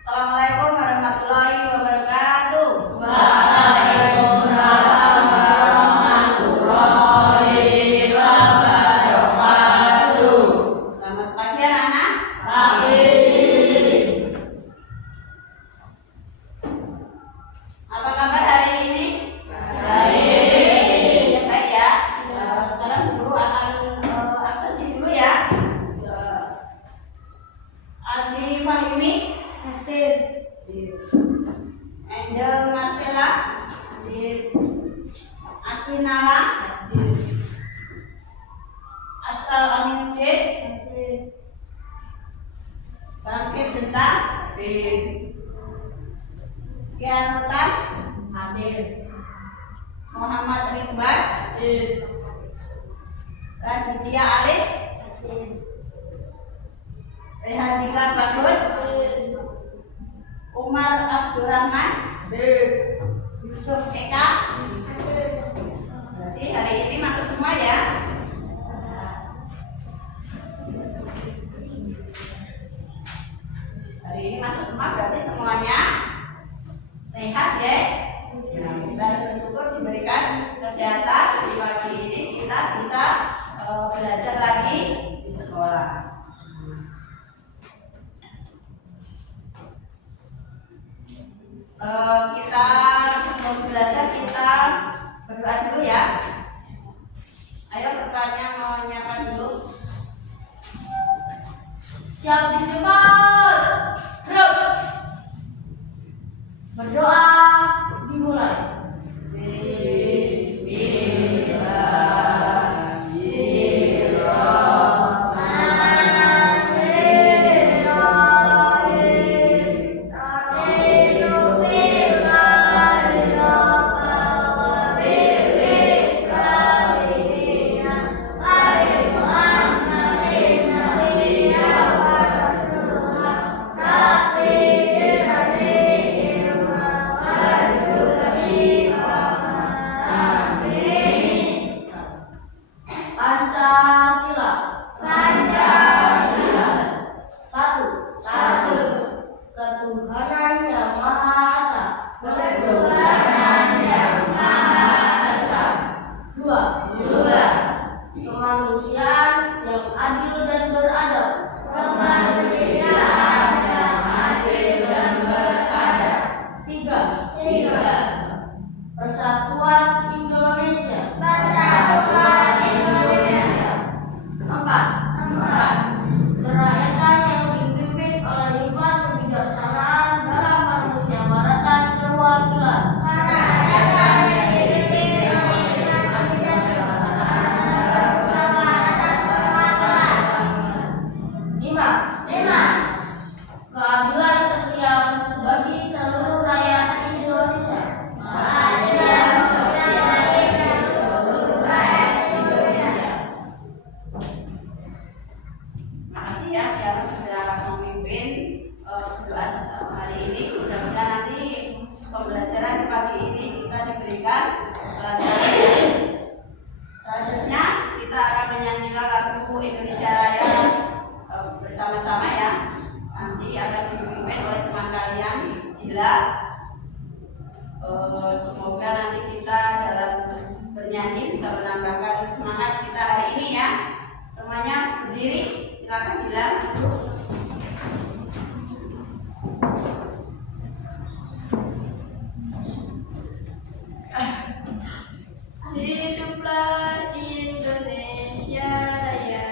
Assalamualaikum warahmatullahi wabarakatuh. Waalaikumsalam warahmatullahi wabarakatuh. Selamat pagi anak-anak. Pagi. Apa kabar hari ini? Baik. Ya, baik ya. Sekarang guru akan absensi dulu ya. Adi Fahimi, Hadir. Angel Marcella, Hadir. Aswinala, Hadir. Atsal Aminuddin, Hadir. Bangkit Denta, Hadir. Kianutan, Hadir. Muhammad Ridwan, Hadir. Raditya Alif, Hadir. Rehandika Bagus, Umar Abdurrahman, Hadir. Yusuf Eka. Berarti hari ini masuk semua ya. Hari ini masuk semua berarti semuanya sehat ya. Kita bersyukur diberikan kesehatan. Di pagi ini kita bisa belajar lagi di sekolah. Kita sebelum belajar kita berdoa dulu ya. Ayo ketuanya mau nyapa dulu. Siap di depan. Berdoa dimulai. Pancasila. Satu. Ketuhanan yang Maha Esa. Dua. Kemanusiaan yang adil dan beradab. Tiga. Persatuan Indonesia. Empat. Kerakyatan yang dipimpin oleh hikmat kebijaksanaan dalam permusyawaratan perwakilan. Lima. Keadilan sosial bagi seluruh rakyat Indonesia. Makasih ya yang sudah memimpin doa hari ini. Mudah-mudahan nanti pembelajaran di pagi ini kita diberikan pelajaran. Selanjutnya kita akan menyanyikan lagu Indonesia Raya bersama-sama ya. Nanti akan dipimpin oleh teman kalian Ila. Semoga nanti kita dalam bernyanyi bisa menambahkan semangat kita hari ini ya. Semuanya berdiri, silakan Ila maju. Hiduplah Indonesia Raya.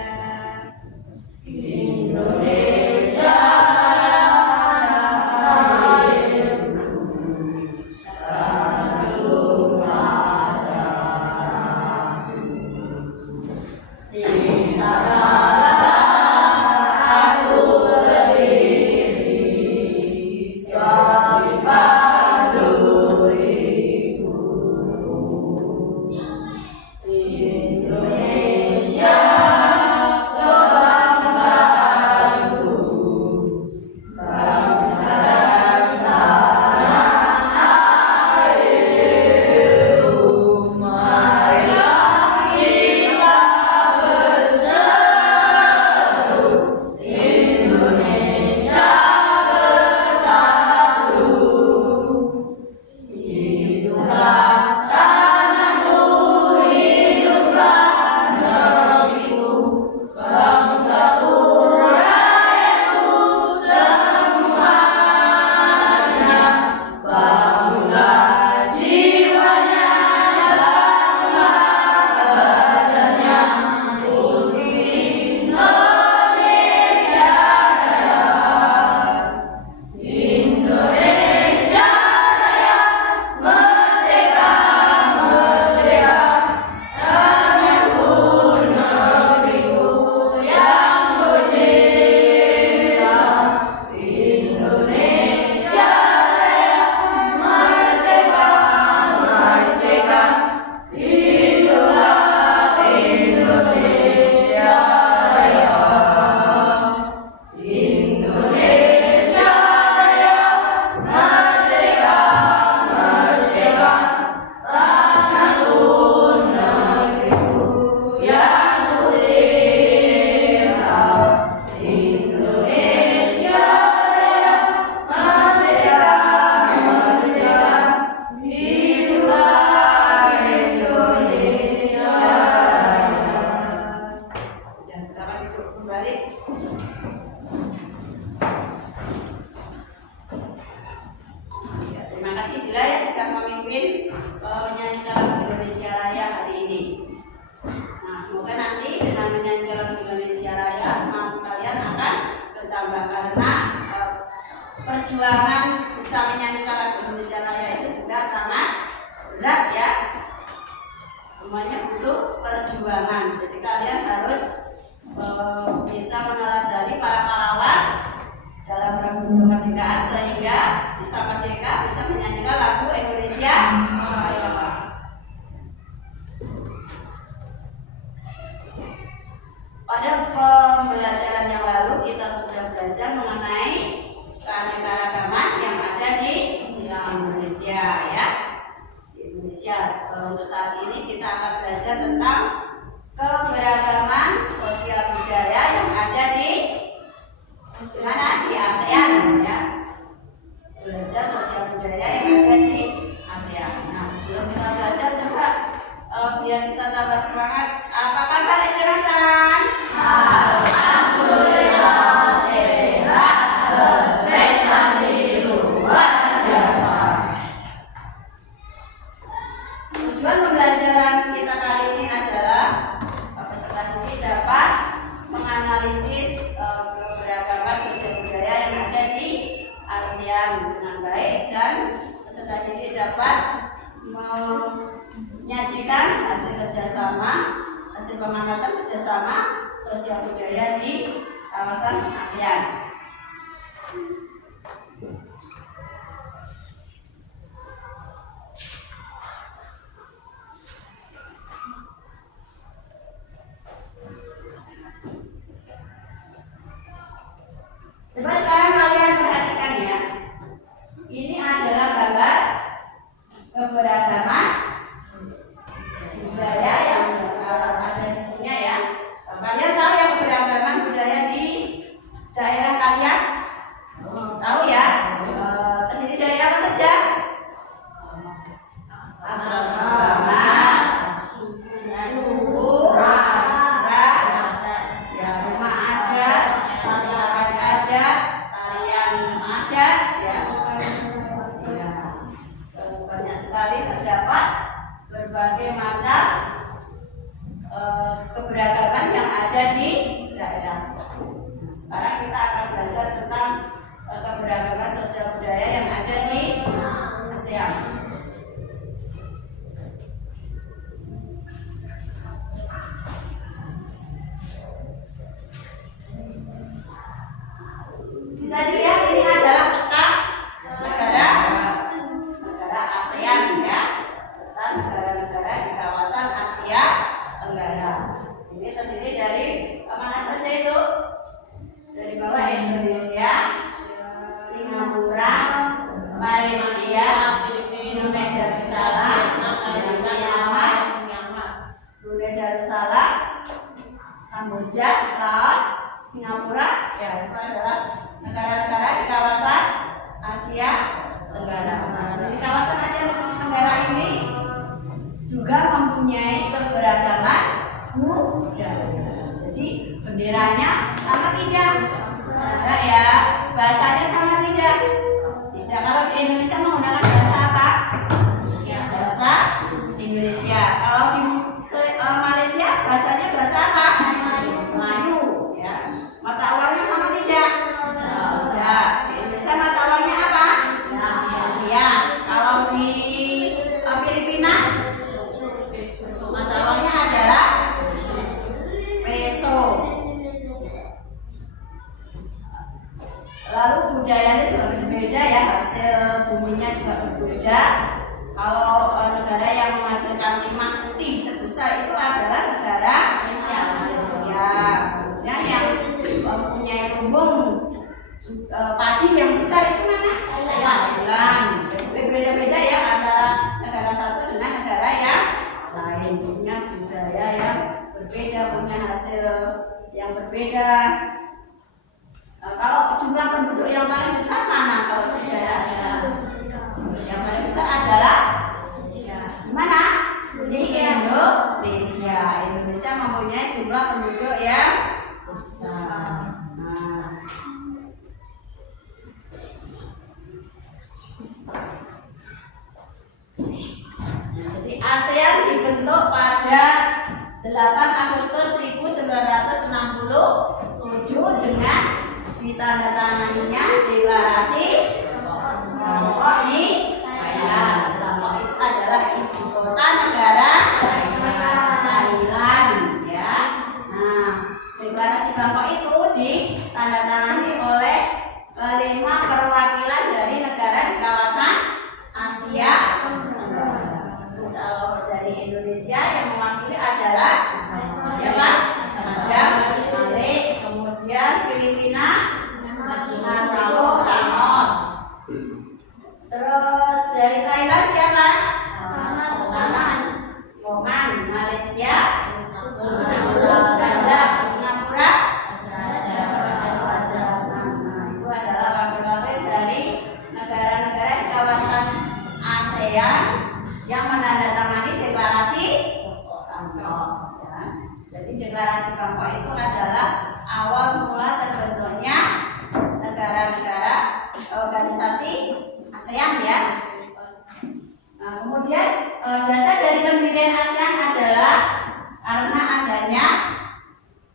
kasih Dila yang sudah memimpin menyanyikan lagu Indonesia Raya hari ini. Nah, semoga nanti dengan menyanyikan lagu Indonesia Raya semangat kalian akan bertambah karena perjuangan bisa menyanyikan lagu Indonesia Raya itu juga sangat berat ya. Semuanya butuh perjuangan. Jadi kalian harus bisa meneladani para pahlawan dalam merebut kemerdekaan sehingga bisa merdeka, bisa menyanyikan lagu Indonesia Raya. Pada pembelajaran yang lalu kita sudah belajar mengenai keanekaragaman yang ada di Indonesia ya. Di Indonesia. Untuk saat ini kita akan belajar tentang keberagaman sosial budaya yang ada di mana? Di ASEAN ya. Belajar sosial budaya yang ada di ASEAN. Nah, sebelum kita belajar coba biar kita tambah semangat. Apa kabar Mas Hasan? Alhamdulillah sehat, berprestasi luar biasa. Tujuan pembelajaran kita kali ini adalah peserta didik dapat menganalisis keberagaman sosial budaya yang ada di ASEAN dengan baik dan peserta didik dapat menyajikan hasil kerjasama, hasil pengamatan kerjasama sosial budaya di kawasan ASEAN. Coba sekarang kalian perhatikan ya. Ini adalah gambar keberagaman budaya yang ada di dunia ya. Kalian tahu ya keberagaman budaya di daerah kalian? Tahu ya? Terdiri dari apa saja? Agama, suku, ras, ya, rumah adat, tataran adat, tarian adat, ya. Banyak sekali terdapat berbagai macam keberagaman yang ada di daerah. Nah, sekarang kita akan belajar tentang keberagaman sosial budaya yang ada di ASEAN. Bisa dilihat ini adalah peta negara ASEAN ya, peta negara-negara di kawasan Asia Tenggara. Ini terdiri dari mana saja itu? Dari bawah Indonesia, Singapura, Malaysia, Brunei Darussalam, Myanmar, Brunei Darussalam, Kamboja, Laos, Singapura, ya itu adalah negara-negara di kawasan Asia Tenggara. Nah, di kawasan Asia Tenggara ini juga mempunyai keberagaman budaya. Jadi benderanya sama tidak? Tidak ya. Bahasanya sama tidak? Tidak. Kalau di Indonesia menggunakan bahasa apa? Bahasa Indonesia. Kalau di Malaysia bahasanya bahasa apa? Melayu. Ya. Mata uangnya sama tidak? Tidak. Di Indonesia mata uangnya apa? Ya. Kalau di Filipina mata uangnya adalah peso. Lalu budayanya juga berbeda ya, hasil buminya juga berbeda. Kalau negara yang menghasilkan timah putih terbesar itu adalah negara Malaysia. Kemudian yang mempunyai lumbung padi yang besar itu mana? Thailand. Berbeda-beda ya antara negara satu dengan negara yang lain. Punya budaya yang berbeda, punya hasil yang berbeda. Kalau jumlah penduduk yang paling besar mana kalau di daerah yang paling besar adalah di mana? Di Indonesia. Agustus 1967 dengan ditandatanganinya deklarasi Bangkok di Thailand. Bangkok itu adalah ibu kota negara Thailand, ya. Nah, deklarasi Bangkok itu ditandatangani oleh 5 perwakilan dari negara di kawasan Asia. Kalau dari Indonesia yang mewakili adalah siapa? Ada Malik, kemudian Filipina, Nasiko Ramos. Terus dari Thailand siapa? Oman, Malaysia, Singapura, nah, itu adalah wakil-wakil dari negara-negara di kawasan ASEAN yang menandatangani deklarasi Bangkok, ya. Jadi deklarasi Bangkok itu adalah awal mula terbentuknya negara-negara organisasi ASEAN, ya. Nah, kemudian dasar dari pendirian ASEAN adalah karena adanya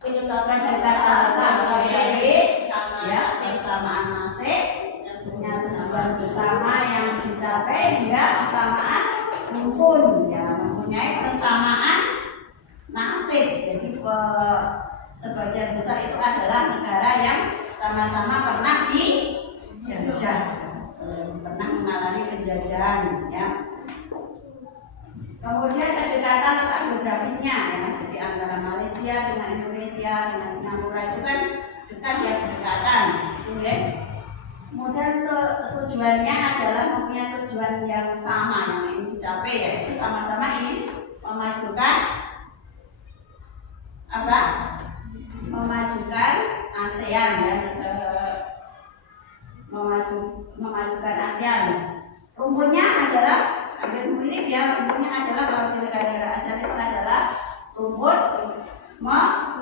pendekatan geografis, ya, kesamaan nasib, punya tujuan bersama yang dicapai hingga kesamaan rumpun, ya, mempunyai persamaan nasib. Jadi sebagian besar itu adalah negara yang sama-sama pernah dijajah, pernah mengalami penjajahan, ya. Kemudian kedekatan letak geografisnya, ya, jadi antara Malaysia dengan Indonesia dengan Singapura itu kan dekat, ya, berdekatan, ya. Kemudian tujuannya adalah mempunyai tujuan yang sama yang ingin dicapai, yaitu sama-sama ingin memajukan apa? Memajukan ASEAN, ya, memajukan ASEAN. Rumputnya adalah hampir mirip, ya, rumputnya adalah kalau di negara-negara ASEAN itu adalah rumput Melayu.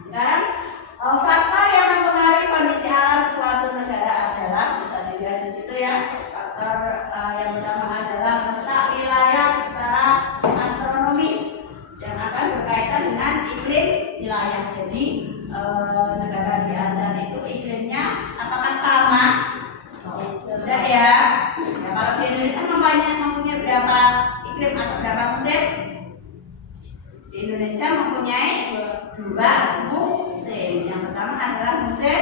Sekarang faktor yang mempengaruhi kondisi alam suatu negara adalah, bisa dilihat di situ, ya. Faktor yang pertama adalah letak wilayah secara astronomis yang akan berkaitan dengan iklim wilayah. Jadi negara di ASEAN itu iklimnya apakah sama? Tidak, ya. Ya, kalau di Indonesia mempunyai berapa iklim atau berapa musim? Di Indonesia mempunyai 2 musim. Yang pertama adalah musim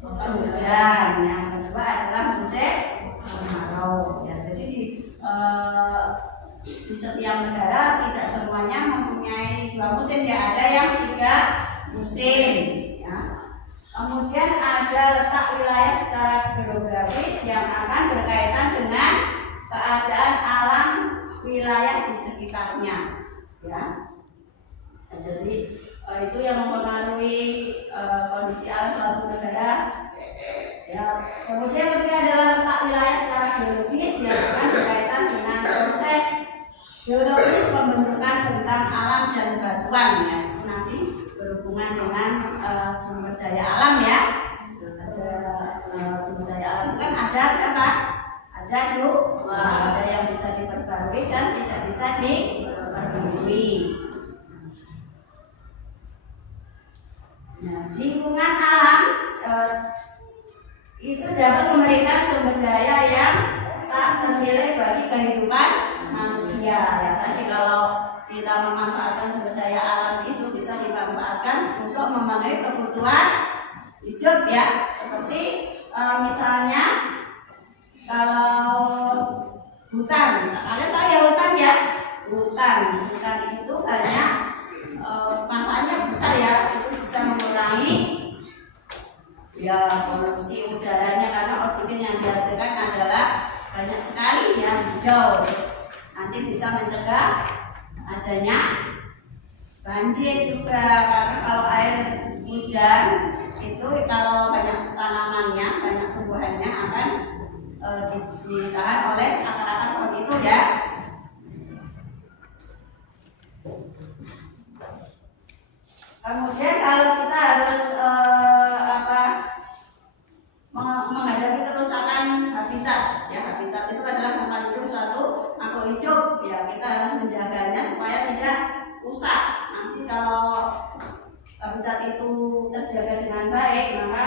hujan, yang kedua adalah musim kemarau, ya. Jadi di setiap negara tidak semuanya mempunyai 2 musim, ya, ada yang 3 musim, ya. Kemudian ada letak wilayah secara geografis yang akan berkaitan dengan keadaan alam wilayah di sekitarnya, ya. Jadi itu yang mempengaruhi kondisi alam suatu negara, ya. Kemudian ketiga adalah letak wilayah secara geologis yang akan berkaitan dengan proses geologis pembentukan bentang alam dan batuan, ya. Nanti berhubungan dengan sumber daya alam, ya. Ada sumber daya alam kan ada berapa? Ada 2, ada yang bisa diperbarui dan tidak bisa diperbarui. Nah, lingkungan alam itu dapat memberikan sumber daya yang tak ternilai bagi kehidupan manusia, ya. Tadi kalau kita memanfaatkan sumber daya alam itu bisa dimanfaatkan untuk memenuhi kebutuhan hidup, ya. Seperti misalnya kalau hutan, kalian tahu, ya, hutan, ya. Hutan itu banyak manfaatnya besar, ya. Itu bisa mengurangi, ya, polusi udaranya karena oksigen yang dihasilkan adalah banyak sekali, ya, hijau. Nanti bisa mencegah adanya banjir juga, karena kalau air hujan itu kalau banyak tanamannya, banyak tumbuhannya akan ditahan oleh akar-akar pohon itu, ya. Kemudian kalau kita harus menghadapi kerusakan kalau habitat itu terjaga dengan baik, maka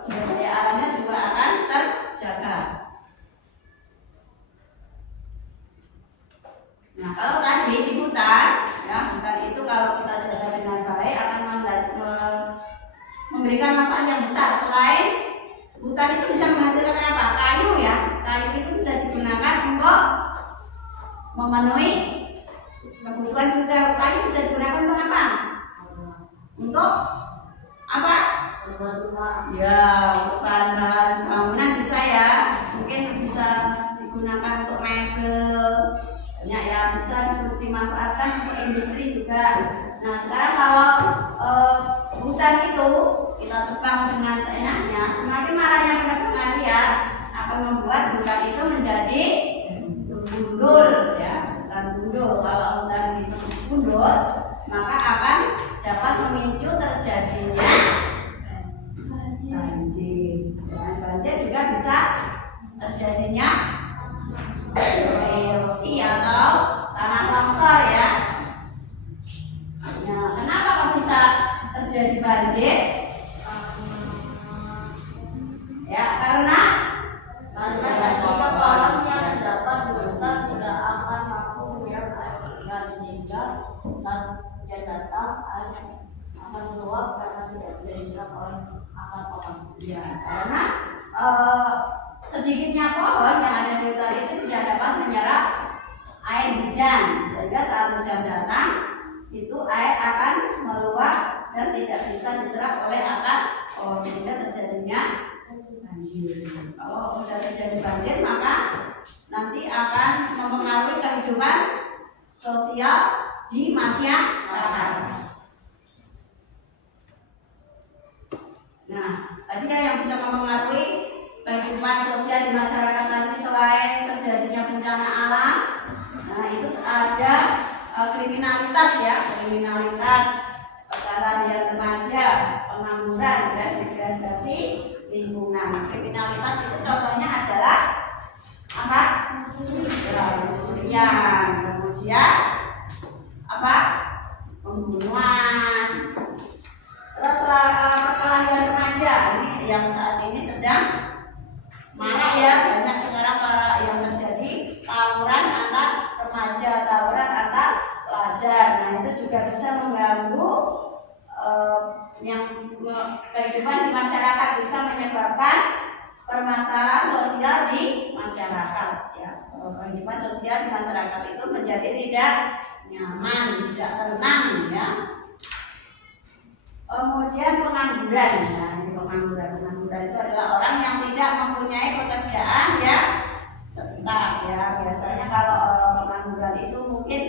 sumber daya alamnya juga akan terjaga. Nah, kalau tadi di hutan, ya hutan itu kalau kita jaga dengan baik akan memberikan manfaat yang besar. Selain hutan itu bisa menghasilkan apa? Kayu ya. Kayu itu bisa digunakan untuk memenuhi kebutuhan juga. Kayu bisa digunakan untuk apa? Untuk apa? Ya, untuk bahan-bahan bangunan bisa ya. Mungkin bisa digunakan untuk mebel, banyak ya, bisa dimanfaatkan untuk industri juga. Nah, sekarang kalau hutan itu kita tebang dengan seenaknya, semakin maraknya penebangan liar akan membuat hutan itu menjadi gundul ya, hutan gundul. Kalau hutan itu gundul, maka akan dapat memicu terjadinya banjir. Selain banjir juga bisa terjadinya erosi atau tanah longsor ya. Nah, kenapa kok bisa terjadi banjir? Ya, karena jika orang yang terdapat di hutan tidak akan mampu menyerap air hujan, sehingga saat hujan datang air akan meluap karena tidak bisa diserap oleh akar pohon. ya, karena sedikitnya pohon yang ada di hutan itu tidak dapat menyerap air hujan, sehingga saat hujan datang itu air akan meluap dan tidak bisa diserap oleh akar pohon, sehingga terjadinya banjir. Kalau sudah terjadi banjir, maka nanti akan mempengaruhi kehidupan sosial di masyarakat. Nah, tadi yang bisa mempengaruhi kehidupan sosial di masyarakat tadi selain terjadinya bencana alam, nah itu ada kriminalitas ya, kriminalitas, perkara remaja, pengangguran dan degradasi lingkungan. Kriminalitas itu contohnya adalah apa? Pencurian, kemudian apa? Pembunuhan. Terus perkelahian remaja ini yang saat ini sedang marak ya, banyak sekarang para yang terjadi tawuran antar remaja, tawuran antar pelajar. Nah itu juga bisa mengganggu yang kehidupan di masyarakat, bisa menyebabkan permasalahan sosial di masyarakat ya. Kehidupan sosial di masyarakat itu menjadi tidak nyaman, tidak tenang ya. Kemudian pengangguran, nah ini pengangguran itu adalah orang yang tidak mempunyai pekerjaan yang tetap ya. Biasanya kalau orang pengangguran itu mungkin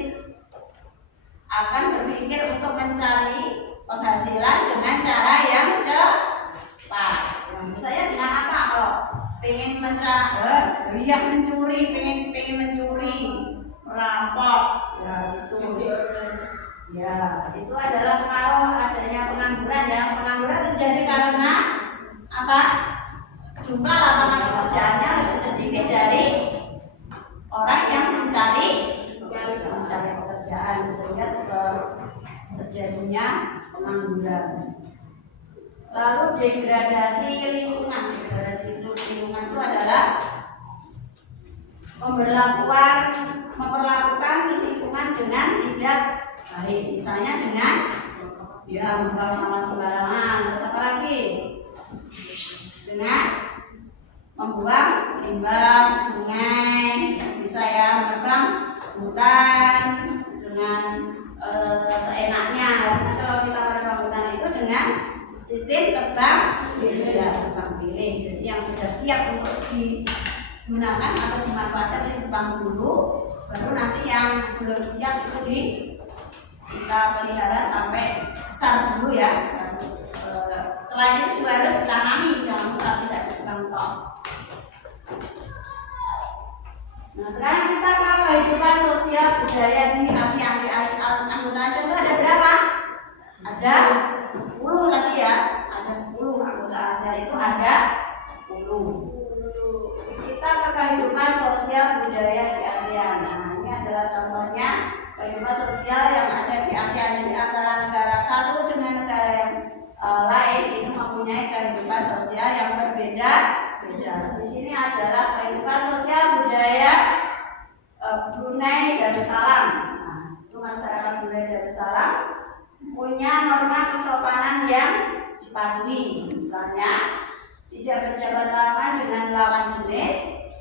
akan berpikir untuk mencari penghasilan dengan cara yang cepat. Nah, misalnya dengan apa? Kalau pengen mencari, mencuri, pengen mencuri, merampok, ya itu. Ya, itu adalah pengaruh adanya pengangguran ya. Pengangguran terjadi karena apa? Jumlah lapangan pekerjaannya lebih sedikit dari orang yang mencari pekerjaan, sehingga terjadinya pengangguran. Lalu degradasi lingkungan. Degradasi lingkungan itu adalah memperlakukan lingkungan dengan tidak baik, misalnya dengan ya membuang sampah sembarangan, terus apa lagi? Dengan membuang limbah sungai, bisa ya menebang hutan dengan seenaknya. Karena kalau kita menebang hutan itu dengan sistem tebang pilih ya, tebang pilih. Jadi yang sudah siap untuk digunakan atau dimanfaatkan itu tebang dulu, baru nanti yang belum siap itu kita pelihara sampai besar dulu ya. Selain itu juga harus ditanami, jangan lupa tidak ditebang tok. Nah sekarang kita ke kehidupan sosial budaya di ASEAN. Di anggota ASEAN itu ada berapa? Ada 10 tadi ya. Ada 10 anggota ASEAN itu ada 10. Kita ke kehidupan sosial budaya di ASEAN. Nah ini adalah contohnya kehidupan sosial yang ada di ASEAN. Jadi di sini adalah kehidupan sosial budaya Brunei Darussalam. Nah, itu masyarakat Brunei Darussalam punya norma kesopanan yang dipatuhi. Misalnya, tidak berjabat tangan dengan lawan jenis,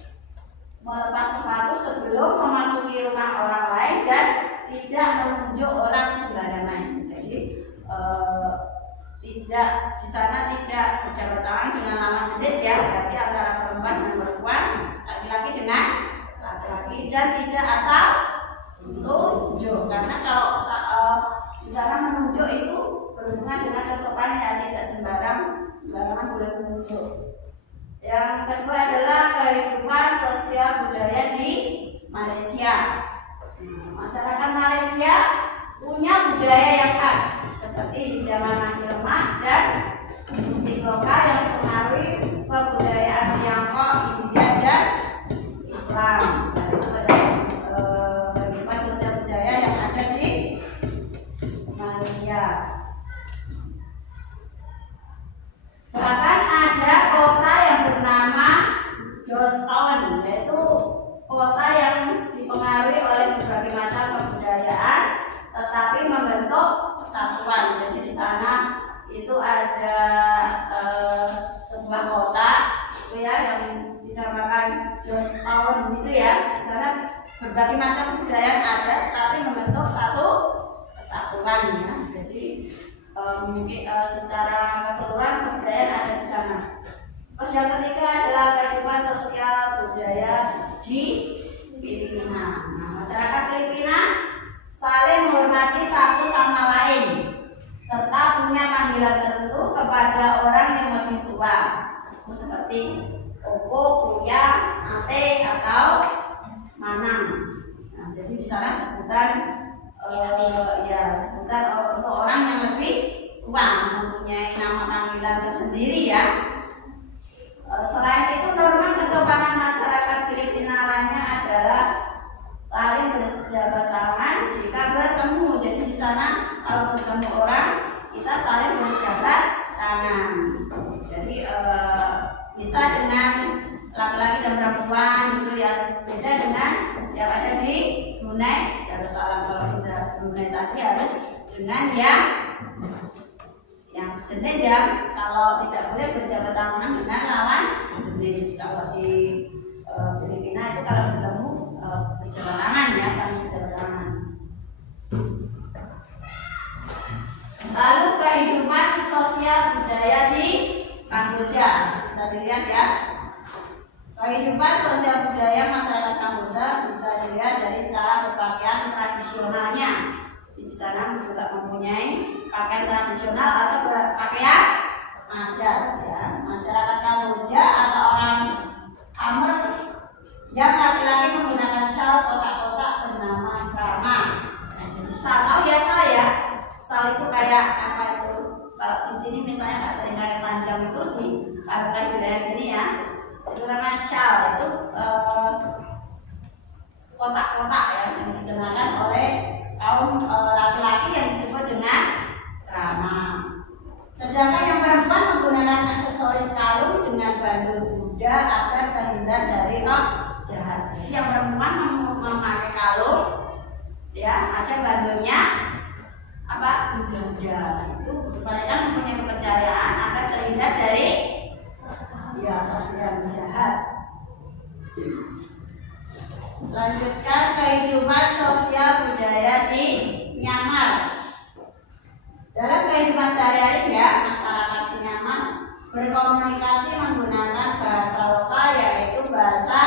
melepas sepatu sebelum memasuki rumah orang lain, dan tidak menunjuk orang sembarangan. Jadi tidak di sana tidak berjabat tangan dengan lawan jenis ya, berarti antara perempuan dengan perempuan, laki-laki dengan laki-laki, dan tidak asal menunjuk, karena kalau di sana menunjuk itu berhubungan dengan kesopanan, tidak sembarangan boleh menunjuk. Yang kedua adalah kehidupan sosial budaya di Malaysia. Masyarakat Malaysia punya budaya yang khas seperti hidangan nasi lemak dan musik lokal yang mempengaruhi kebudayaan Tiongkok, India, dan Islam. Itu adalah kehidupan sosial budaya yang ada di Malaysia. Bahkan ada kota yang bernama Georgetown, yaitu kota yang dipengaruhi oleh berbagai macam kebudayaan, tetapi membentuk kesatuan. Jadi di sana itu ada sebuah kota itu ya yang dinamakan Georgetown itu ya. Di sana berbagai macam kebudayaan ada, tetapi membentuk satu kesatuan ya. Jadi mungkin secara keseluruhan kebudayaan ada di sana. Terus yang ketiga adalah kehidupan sosial budaya di Filipina. Nah, masyarakat Filipina saling menghormati satu sama lain serta punya panggilan tertentu kepada orang yang lebih tua, seperti opo, kuya, ate, atau manang. Nah, jadi di sana sebutan sebutan untuk orang yang lebih tua, mempunyai nama panggilan tersendiri ya. Selain itu, norma kesopanan masyarakat Filipina lainnya adalah saling berjabat tangan jika bertemu. Jadi di sana kalau bertemu orang kita saling berjabat tangan. Jadi bisa dengan laki-laki dan perempuan gitu ya, beda dengan yang ada di Brunei Darussalam. Kalau di Brunei tadi harus dengan yang sejenis ya, kalau tidak boleh berjabat tangan dengan lawan jenis. Kalau di Filipina itu kalau bertemu berjabat tangan ya, saling berjabat tangan. Lalu kehidupan sosial budaya di Kamboja, bisa dilihat ya. Kehidupan sosial budaya masyarakat Kamboja bisa dilihat dari cara berpakaian tradisionalnya. Di sana juga mempunyai pakaian tradisional atau pakaian adat ya. Masyarakat Kamboja atau orang Khmer yang laki-laki menggunakan shawl kotak-kotak bernama krama. Nah, jadi shawl biasa ya. Shawl itu kayak apa itu? Kalau di sini misalnya Pak sering kayak panjang itu di kayak wilayah ini ya. Itu namanya shawl, itu kotak-kotak ya yang dikenakan oleh kaum laki-laki yang disebut dengan krama. Sedangkan yang perempuan menggunakan aksesoris kalung dengan bandul Buddha agar terhindar dari roh jahat. Jadi yang perempuan memakai kalung, ya ada bandulnya apa? Buddha. Itu mereka mempunyai kepercayaan agar terhindar dari yang jahat. Lanjutkan kehidupan sosial budaya di Myanmar. Dalam kehidupan sehari-hari ya, masyarakat Myanmar berkomunikasi menggunakan bahasa lokal yaitu bahasa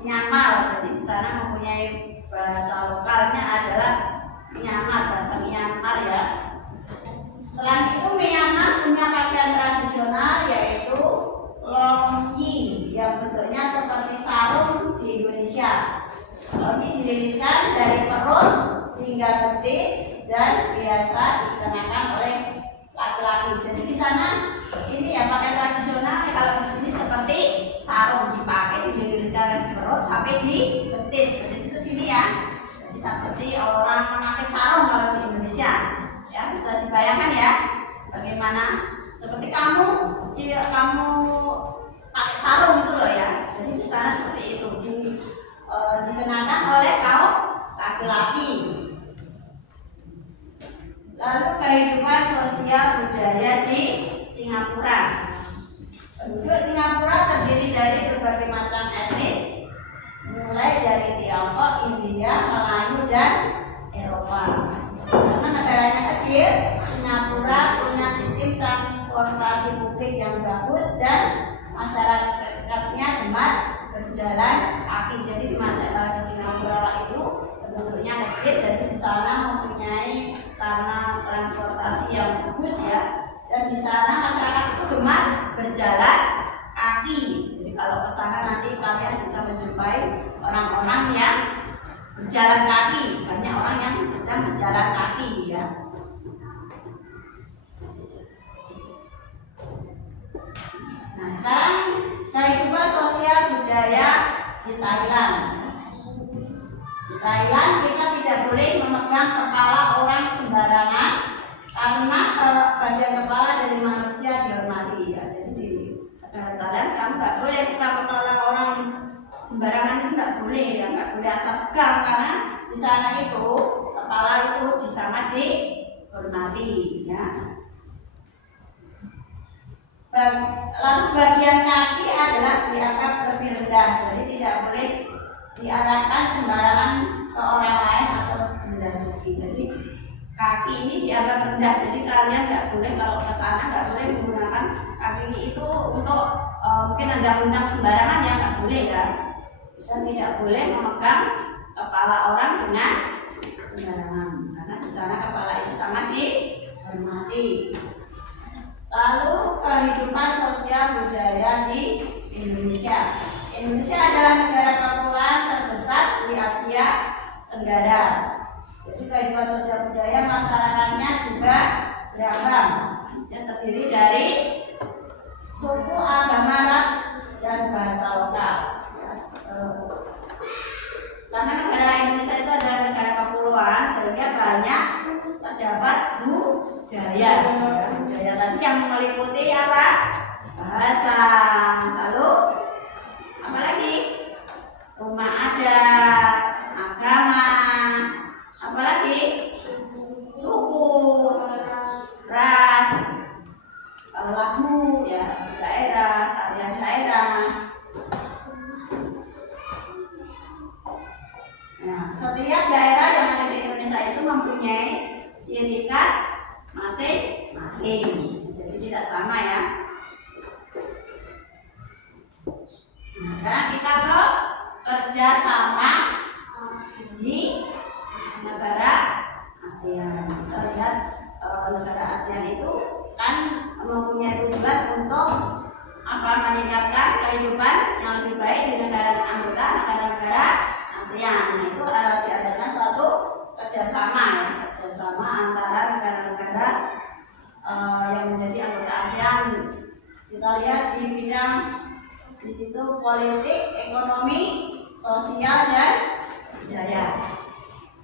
Myanmar. Jadi di sana mempunyai bahasa lokalnya adalah Myanmar, bahasa Myanmar ya. Selain itu Myanmar punya pakaian tradisional yaitu longyi yang bentuknya seperti sarung di Indonesia. Longyi dililitkan dari perut hingga betis dan biasa dikenakan oleh laki-laki. Jadi di sana ini ya pakaian tradisional. Kalau di sini seperti sarung dipakai dililitkan dari perut sampai di betis. Betis itu sini ya. Jadi seperti orang memakai sarung kalau di Indonesia. Ya bisa dibayangkan ya bagaimana seperti kamu pakai sarung itu loh ya. sana seperti itu dikenakan oleh kaum laki-laki. Lalu kehidupan sosial budaya di Singapura. Penduduk Singapura terdiri dari berbagai macam etnis, mulai dari Tiongkok, India, Melayu, dan Eropa. Karena negaranya kecil, Singapura punya sistem transportasi publik yang bagus dan masyarakatnya gemar berjalan kaki. Jadi di Singapura itu penduduknya kecil, jadi di sana mempunyai sarana transportasi yang bagus ya. Dan di sana masyarakat itu gemar berjalan kaki. Jadi kalau ke sana nanti kalian bisa menjumpai orang-orang yang berjalan kaki. Banyak orang yang sedang berjalan kaki ya. Nah, sekarang kehidupan sosial budaya di Thailand. Di Thailand kita tidak boleh memegang kepala orang sembarangan karena bagian kepala dari manusia dihormati ya. Jadi di negara Thailand kamu nggak boleh pegang kepala orang sembarangan, itu nggak boleh ya, nggak boleh asal pegang karena di sana itu kepala itu sangat dihormati ya. Lalu bagian kaki adalah dianggap lebih rendah, jadi tidak boleh diarahkan sembarangan ke orang lain atau benda suci. Jadi kaki ini dianggap rendah, jadi kalian nggak boleh kalau ke sana nggak boleh menggunakan kaki ini itu untuk mungkin undang-undang sembarangan ya, nggak boleh ya. Dan tidak boleh memegang kepala orang dengan sembarangan karena di sana kepala itu sangat dihormati. Lalu kehidupan sosial budaya di Indonesia. Indonesia adalah negara kepulauan terbesar di Asia Tenggara. Jadi kehidupan sosial budaya masyarakatnya juga beragam, yang terdiri dari suku, agama, ras, dan bahasa lokal. Karena negara Indonesia itu adalah negara kepulauan, sehingga banyak terdapat budaya. Budaya tadi yang meliputi apa? Bahasa, lalu apa lagi? Rumah adat, agama, apa lagi? Suku, ras, lagu, ya, daerah, tarian daerah. Nah, setiap daerah yang ada di Indonesia itu mempunyai ciri khas masing-masing. Jadi tidak sama ya. Nah, sekarang kita ke kerjasama di negara ASEAN. Kita lihat negara ASEAN itu kan mempunyai tujuan untuk meningkatkan kehidupan yang lebih baik di negara anggota negara-negara ASEAN. Nah, itu diadakan suatu kerjasama ya, kerjasama antara negara-negara yang menjadi anggota ASEAN. Kita lihat di bidang di situ politik, ekonomi, sosial, dan budaya.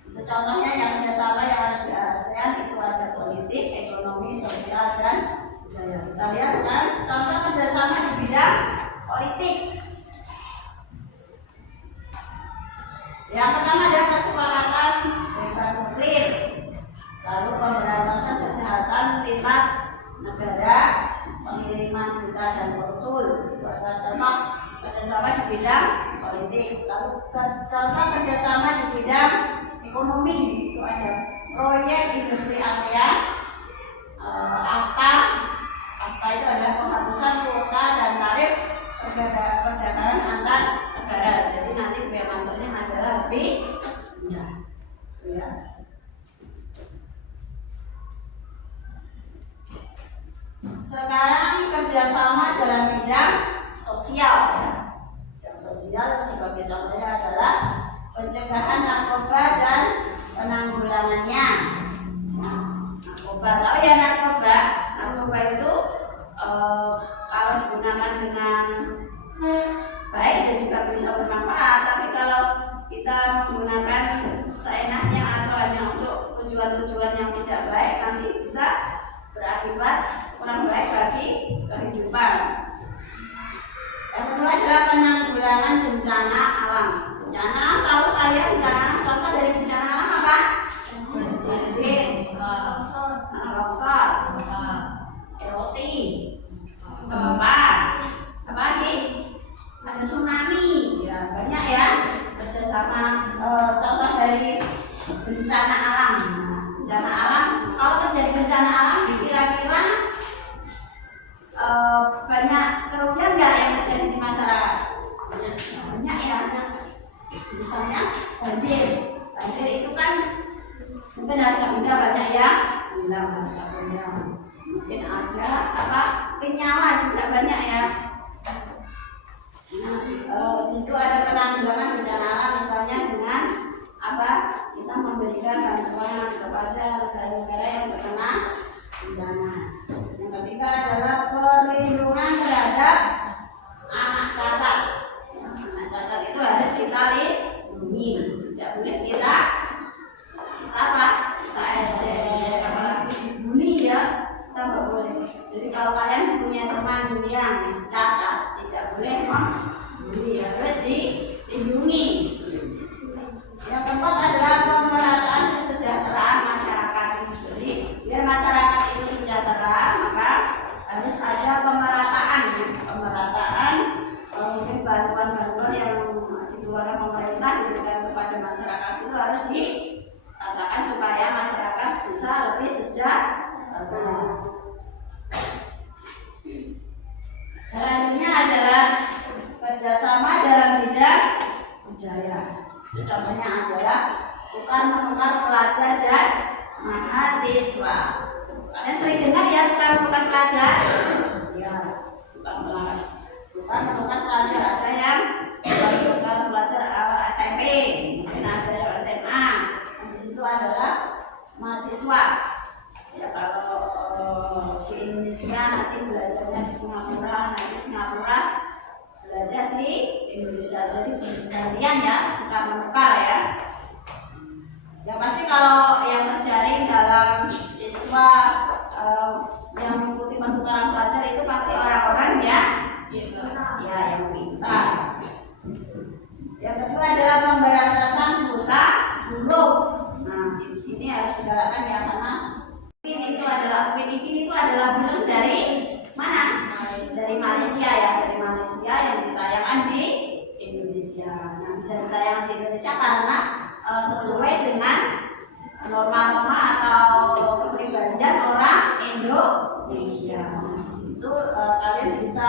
Itu contohnya yang kerjasama yang ada di ASEAN itu ada politik, ekonomi, sosial, dan budaya. Kita lihat sekarang contoh kerjasama di bidang politik. Yang pertama adalah kesepakatan bebas nuklir, lalu pemberantasan kejahatan lintas negara, pengiriman duta dan konsul. Itu adalah contoh kerjasama di bidang politik. Lalu contoh kerjasama di bidang ekonomi itu ada proyek industri ASEAN, AFTA. AFTA itu adalah penghapusan kuota dan tarif perdagangan antar negara. Jadi nanti biaya masuknya adalah lebih rendah, ya. Sekarang kerjasama dalam bidang sosial ya. Yang sosial sebagai contohnya adalah pencegahan narkoba dan penanggulangannya. Narkoba, tahu ya narkoba? Narkoba itu kalau digunakan dengan baik dan juga bisa bermanfaat, tapi kalau kita menggunakan seenaknya atau hanya untuk tujuan-tujuan yang tidak baik, nanti bisa berakibat kurang baik bagi kehidupan. Yang kedua adalah penanggulangan penanggulangan bencana alam. Bencana alam, tahu kalian bencana alam? Contoh dari bencana alam apa? Banjir, tanah longsor, erosi, gempa, apa lagi? Ada tsunami, ya banyak ya. Kerjasama contoh dari bencana alam. Nah, bencana alam, kalau terjadi bencana alam, kira-kira banyak kerugian nggak yang terjadi di masyarakat? Banyak ya. Misalnya banjir. Banjir itu kan mungkin harga benda banyak ya. Hilang harga benda. Mungkin ada apa? Nyawa juga banyak ya. Nah, itu ada penanggulangan bencana alam misalnya dengan apa? Kita memberikan bantuan kepada negara-negara yang terkena bencana. Yang ketiga adalah perlindungan terhadap anak cacat. Anak cacat itu harus kita lindungi. Tidak boleh kita apa? Kita ejek, apalagi dibully ya. Kita nggak boleh. Jadi kalau kalian punya teman yang cacat, tidak boleh membuli, harus dilindungi. Yang keempat adalah pemerataan kesejahteraan masyarakat. Jadi biar masyarakat itu sejahtera, maka harus ada pemerataan. Mungkin bantuan-bantuan yang dikeluarkan pemerintah diberikan kepada masyarakat itu harus diratakan supaya masyarakat bisa lebih sejahtera. Selanjutnya adalah kerjasama dalam bidang budaya. Contohnya adalah tukar-menukar pelajar dan mahasiswa. Kalian sering dengar ya tukar-menukar pelajar? Ya, tukar-menukar pelajar. Ada yang tukar pelajar SMP, mungkin ada yang SMA. Di situ adalah mahasiswa. Ya kalau di Indonesia nanti belajarnya di Singapura, nanti Singapura belajar di Indonesia. Jadi gantian ya, bukan menukar ya. Yang pasti kalau yang terjaring dalam siswa yang mengikuti penukaran pelajar itu pasti orang-orang ya yang pintar. Yang kedua adalah pemberantasan buta huruf. Nah ini harus digalakkan ya karena itu adalah Upin belum dari mana? Dari Malaysia ya, dari Malaysia yang ditayangkan di Indonesia. Nah bisa ditayangkan di Indonesia karena sesuai dengan norma-norma atau kepribadian orang Indonesia. Nah, di situ kalian bisa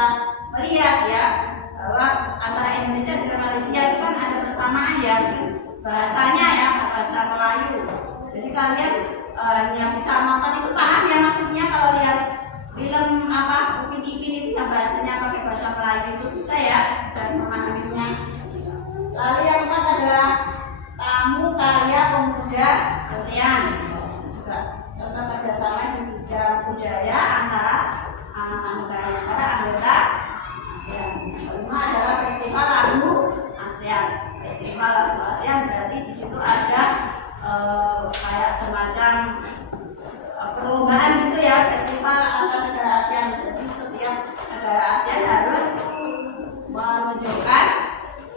melihat ya bahwa antara Indonesia dan Malaysia itu kan ada persamaan ya, bahasanya ya bahasa Melayu. Jadi kalian yang bisa nonton itu paham ya maksudnya kalau lihat film apa Upin Ipin itu yang bahasanya pakai bahasa Melayu itu bisa ya, bisa memahaminya. Lalu yang keempat adalah tamu karya pemuda ASEAN. Juga contoh kerjasama di bidang budaya antara negara-negara anggota ASEAN. Yang kelima adalah festival lagu ASEAN. Festival lagu ASEAN berarti di situ ada kayak semacam perlombaan gitu ya, festival antar negara ASEAN. Jadi setiap negara ASEAN harus menunjukkan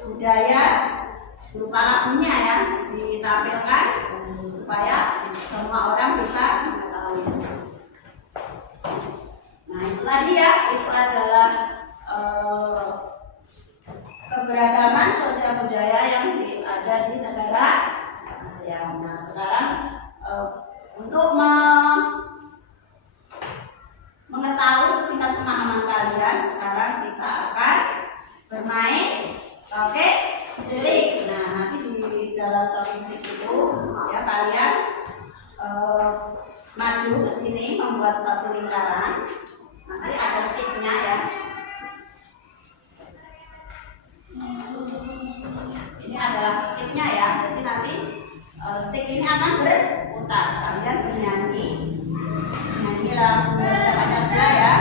budaya berupa lagunya ya, ditampilkan supaya semua orang bisa mengetahui. Nah itu tadi ya, itu adalah keberagaman sosial budaya yang ada di negara ASEAN. Nah sekarang untuk mengetahui tingkat pemahaman kalian, sekarang kita akan bermain topik stick. Nah nanti di dalam topik stick itu ya kalian maju ke sini membuat satu lingkaran. Nanti ada sticknya ya. Ini adalah sticknya ya. Jadi nanti stick ini akan berputar. Kalian bernyanyi lagu Pancasila ya.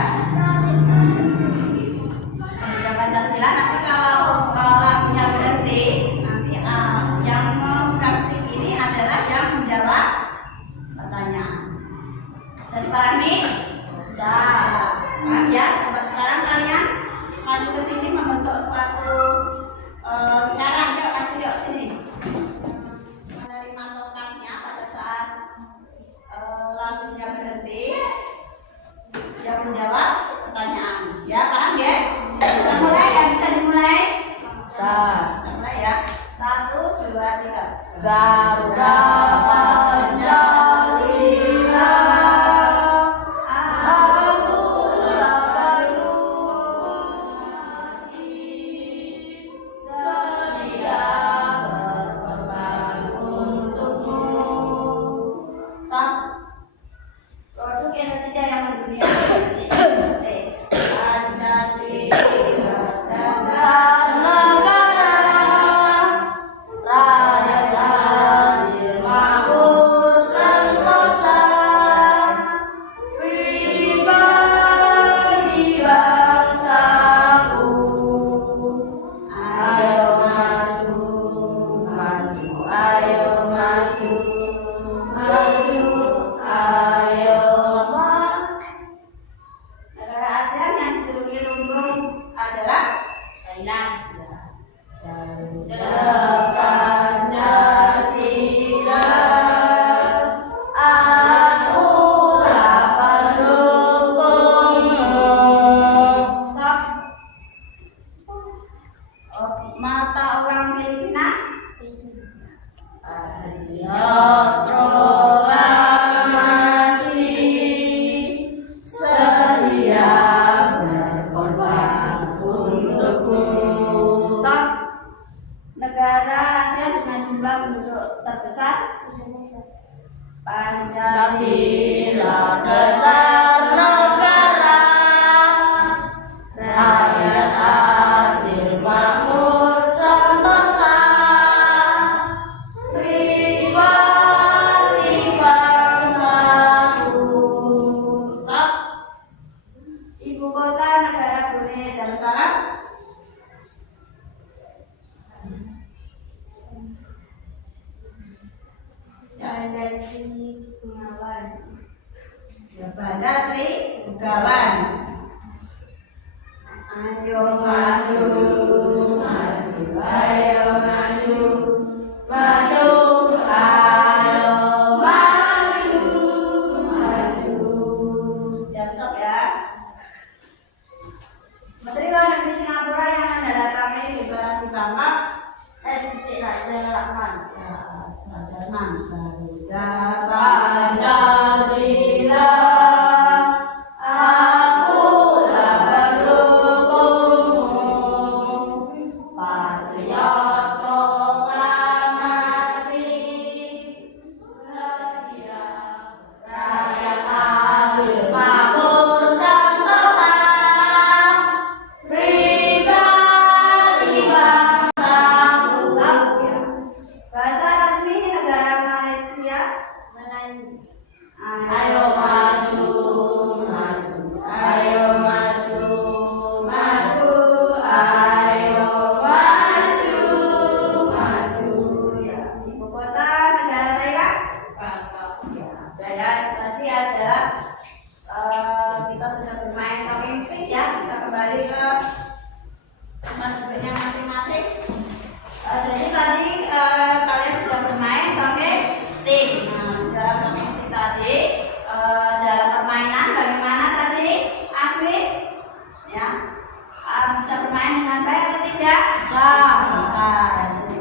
Pancasila nanti kalau lagunya berhenti, nanti yang memegang stick ini adalah yang menjawab pertanyaan. Bisa dipahami? Bisa. Paham ya? Coba sekarang kalian maju ke sini membentuk suatu Banda Sri Begawan. Ayo maju, maju, ayo maju, maju, ayo maju, maju. Ya stop ya. Menteri Luar Negeri Singapura yang menandatangani deklarasi Bangkok SDK Jerman. Jerman. Pancasila, aku tak pendukungmu. Patriot proklamasi, setia rakyat ambil makmur sentosa. Pribadi bangsa Muslim ya. Bahasa resmi negara Malaysia Melayu. Ayo maju, maju, ayo maju, maju, ayo maju, maju. Ya, ibu kota negara Thailand. Ya, saya tadi adalah kita sudah bermain talking stick ya, bisa kembali ke tempat duduknya masing-masing. Jadi tadi kalian sudah bermain talking stick. Nah, dalam talking stick tadi dalam permainan bagaimana tadi Aswin? Ya, bisa bermain dengan baik atau tidak? Bisa. Bisa. Jadi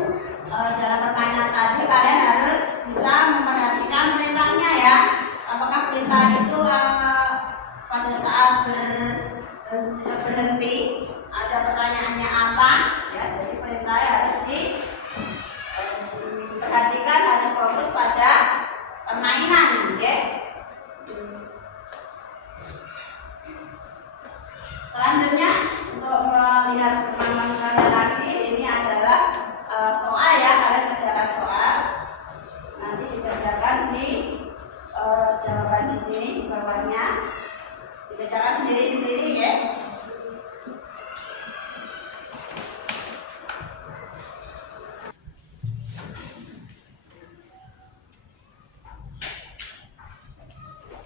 dalam permainan tadi kalian harus bisa memperhatikan perintahnya ya. Apakah perintah itu pada saat berhenti ada pertanyaannya apa ya, jadi perintahnya harus diperhatikan, harus fokus pada permainan ya. Selanjutnya untuk melihat kemampuan kalian lagi, ini adalah soal ya, kalian kerjakan soal nanti dikerjakan di jawaban di sini di bawahnya, dikerjakan sendiri-sendiri ya.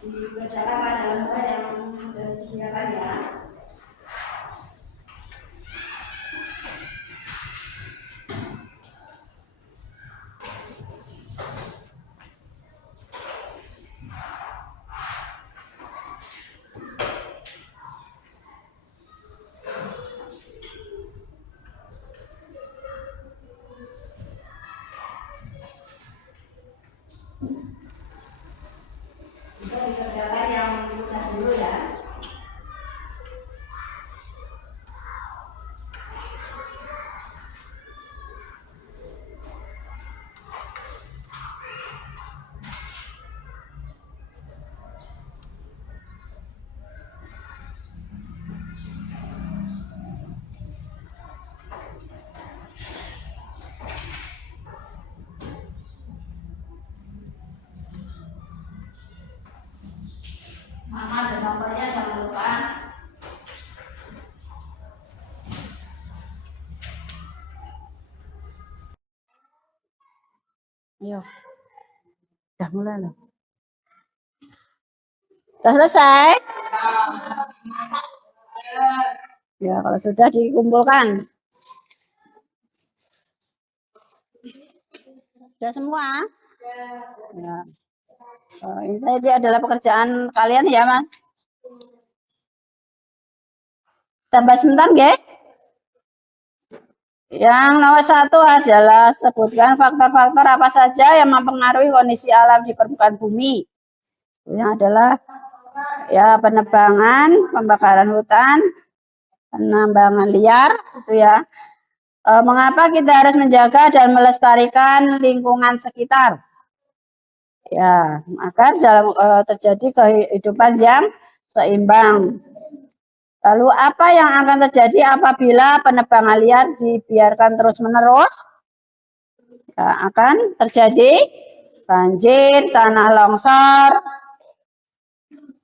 Dikerjakan pada lembar yang sudah disediakan ya. Bisa dikerjakan yang mudah dulu ya. Nama dan nomornya jangan lupa. Ayo, udah mulai loh. Sudah selesai? Ya, kalau sudah dikumpulkan. Sudah semua? Ya. Ini tadi adalah pekerjaan kalian ya, Mas. Tambah sebentar, nggih. Yang nomor 1 adalah sebutkan faktor-faktor apa saja yang mempengaruhi kondisi alam di permukaan bumi. Yang adalah ya penebangan, pembakaran hutan, penambangan liar, itu ya. Mengapa kita harus menjaga dan melestarikan lingkungan sekitar? Ya, agar dalam terjadi kehidupan yang seimbang. Lalu apa yang akan terjadi apabila penebangan liar dibiarkan terus-menerus? Ya, akan terjadi banjir, tanah longsor.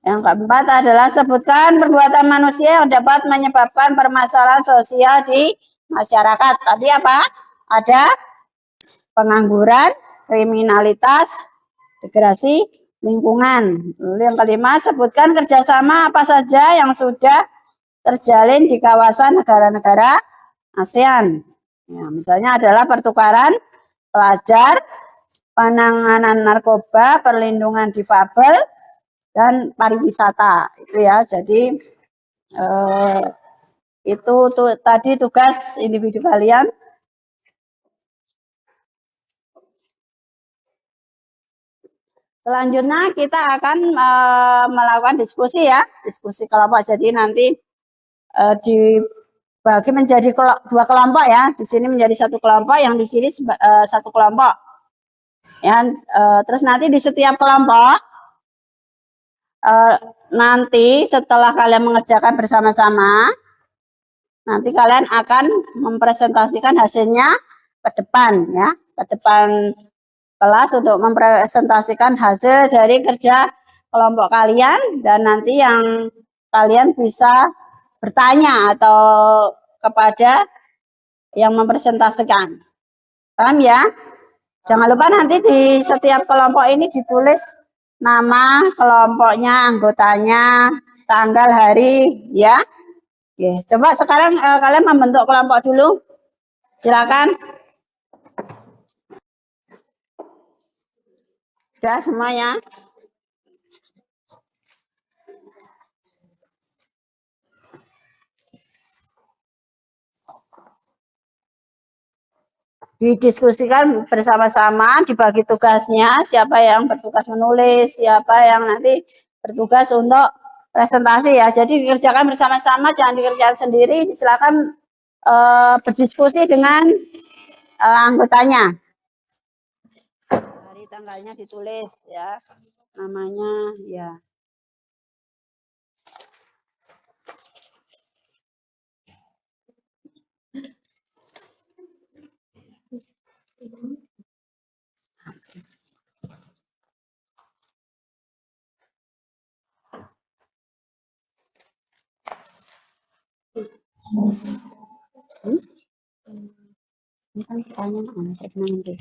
Yang keempat adalah sebutkan perbuatan manusia yang dapat menyebabkan permasalahan sosial di masyarakat. Tadi apa? Ada pengangguran, kriminalitas, degrasi lingkungan. Lalu yang kelima, sebutkan kerjasama apa saja yang sudah terjalin di kawasan negara-negara ASEAN. Ya, misalnya adalah pertukaran pelajar, penanganan narkoba, perlindungan difabel, dan pariwisata. Itu ya. Jadi itu tadi tugas individu kalian. Selanjutnya kita akan melakukan diskusi ya, diskusi kelompok. Jadi nanti dibagi menjadi dua kelompok ya. Di sini menjadi satu kelompok, yang di sini satu kelompok. Ya, terus nanti di setiap kelompok nanti setelah kalian mengerjakan bersama-sama, nanti kalian akan mempresentasikan hasilnya ke depan ya, ke depan kelas untuk mempresentasikan hasil dari kerja kelompok kalian, dan nanti yang kalian bisa bertanya atau kepada yang mempresentasikan. Paham ya? Jangan lupa nanti di setiap kelompok ini ditulis nama kelompoknya, anggotanya, tanggal, hari ya. Oke, coba sekarang kalian membentuk kelompok dulu. Silakan. Sudah semuanya? Didiskusikan bersama-sama, dibagi tugasnya, siapa yang bertugas menulis, siapa yang nanti bertugas untuk presentasi ya. Jadi dikerjakan bersama-sama, jangan dikerjakan sendiri. Silakan berdiskusi dengan anggotanya. Hari tanggalnya ditulis ya, namanya ya. Ini kan pertanyaan nanti.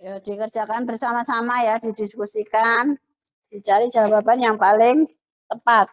Ya, dikerjakan bersama-sama ya, didiskusikan, dicari jawaban yang paling tepat.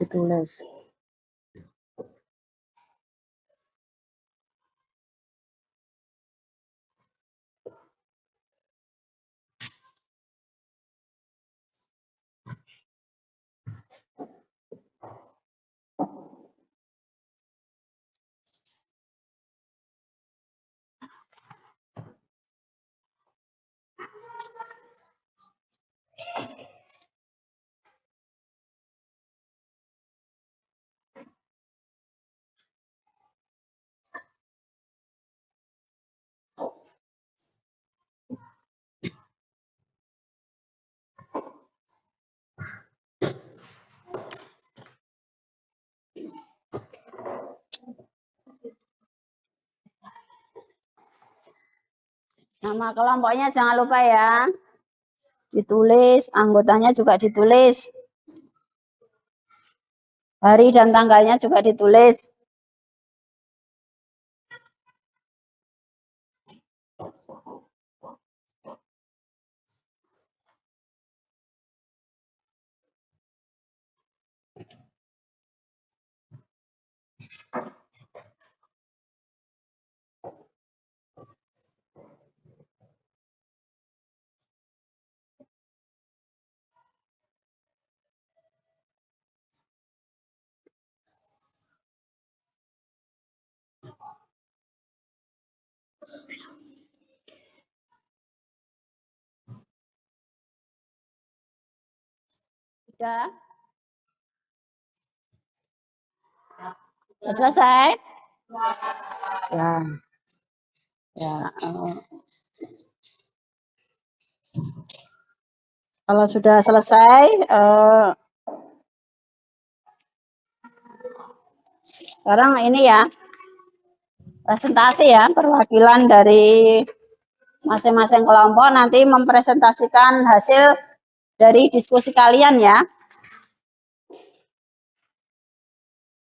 Ditulis. Nama kelompoknya jangan lupa ya. Ditulis, anggotanya juga ditulis. Hari dan tanggalnya juga ditulis. Sudah? Sudah selesai? Ya. Ya. Kalau sudah selesai, sekarang ini ya, presentasi ya, perwakilan dari masing-masing kelompok nanti mempresentasikan hasil dari diskusi kalian ya.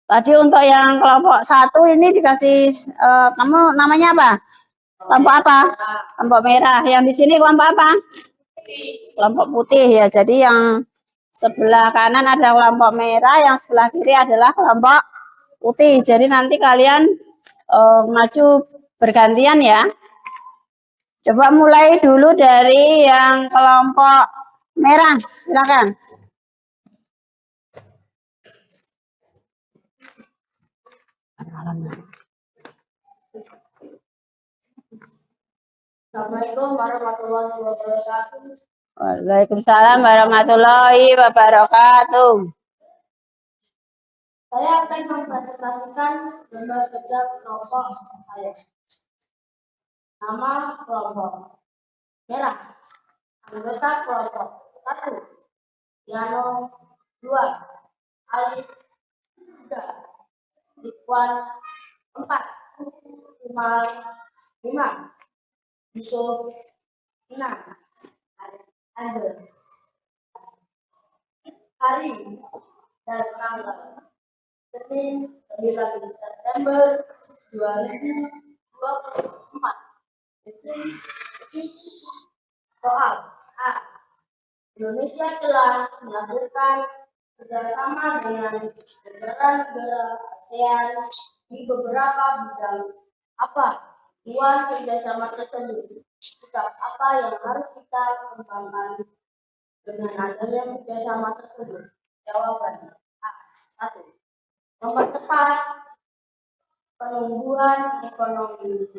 Tadi untuk yang kelompok 1 ini dikasih, kamu namanya apa? Kelompok apa? Kelompok merah. Yang di sini kelompok apa? Kelompok putih ya. Jadi yang sebelah kanan ada kelompok merah, yang sebelah kiri adalah kelompok putih. Jadi nanti kalian maju bergantian ya. Coba mulai dulu dari yang kelompok merah. Silakan. Assalamualaikum warahmatullahi wabarakatuh. Waalaikumsalam warahmatullahi wabarakatuh. Saya akan mempresentasikan gambar kerja kelompok saya. Nama kelompok merah, anggota kelompok 1, Yano 2, Ali 3, Ridwan 4, Umar 5, Yusuf 6, Andre, hari dan tanggal Senin 9 September 2024. Soal A. Indonesia telah melakukan kerjasama dengan negara-negara ASEAN di beberapa bidang. Apa tujuan kerjasama tersebut? Sikap apa yang harus kita kembangkan dengan adanya kerjasama tersebut? Jawabannya A. 1. Mempercepat penumbuhan ekonomi,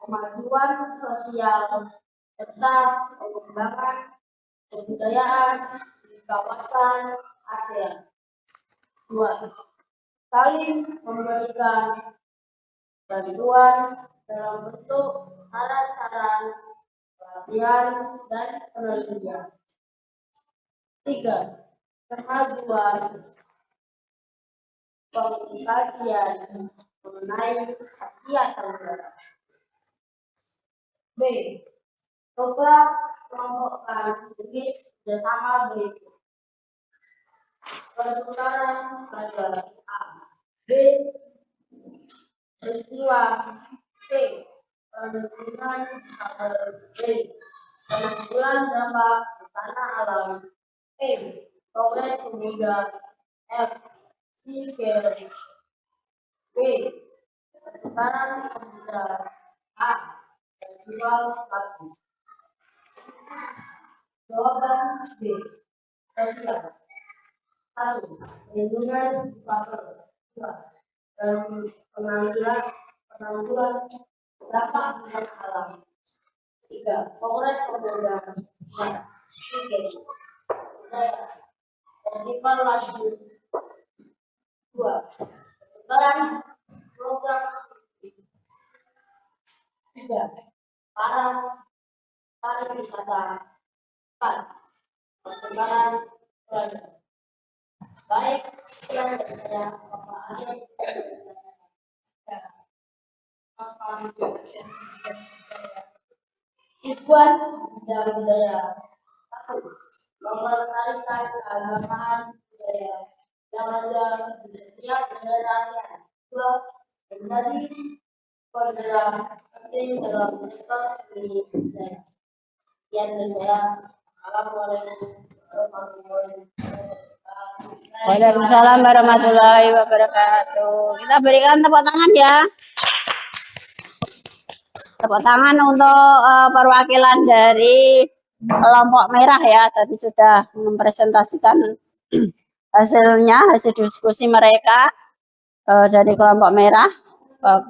kemajuan sosial, serta pengembangan kebudayaan di kawasan ASEAN. 2. Saling memberikan bantuan dalam bentuk saran-saran, pelatihan, dan penelitian. 3. Kemajuan pengkajian mengenai Asia Tenggara. B. Coba kelompokkan jenis kerjasama berikut. Pertukaran pelajaran A. B. Peristiwa. C. Penelitian atau D. Penanggulan dampak bencana alam. E. Progres pemuda. F. Sikir. B. Pertukaran pemuda. A. Festival lagu. Jawaban B. Sosial. 1. Perlindungan faktor. 2. Penanggulan dampak bencana alam. 3. Progres pemuda. 4. Sikir. Budaya. Festival lagu. 2. Pertukaran program. 3. Pariwisata. 4. Perkembangan pelajar. Baik, sekian dari saya, Bapak Asyik. Tujuan dan budaya. 1. Melestarikan keagamaan budaya yang ada di setiap negara ASEAN. 2. Menjadi penggerak penting dalam sektor seni budaya. Sekian dari saya. Assalamualaikum warahmatullahi wabarakatuh. Waalaikumsalam warahmatullahi wabarakatuh. Kita berikan tepuk tangan ya. Tepuk tangan untuk perwakilan dari kelompok merah ya. Tadi sudah mempresentasikan hasilnya, hasil diskusi mereka dari kelompok merah.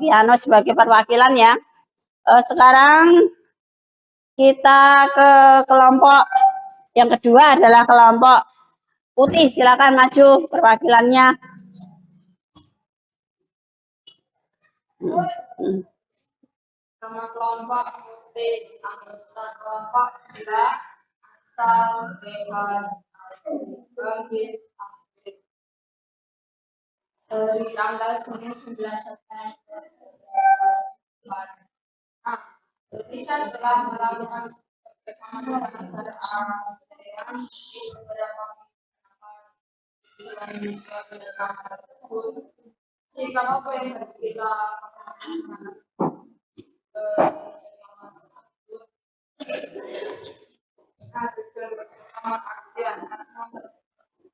Yano sebagai perwakilan ya. Sekarang kita ke kelompok yang kedua adalah kelompok putih. Silakan maju perwakilannya. Nama kelompok putih, anggota kelompok jelas, asal Dewan Bangkit Aktif. Dari tanggal Senin 9 September 2024. Tulisan telah melakukan bersama dengan antara ASEAN di beberapa beberapa tersebut. Sikap apa yang harus kita lakukan? Bersama ASEAN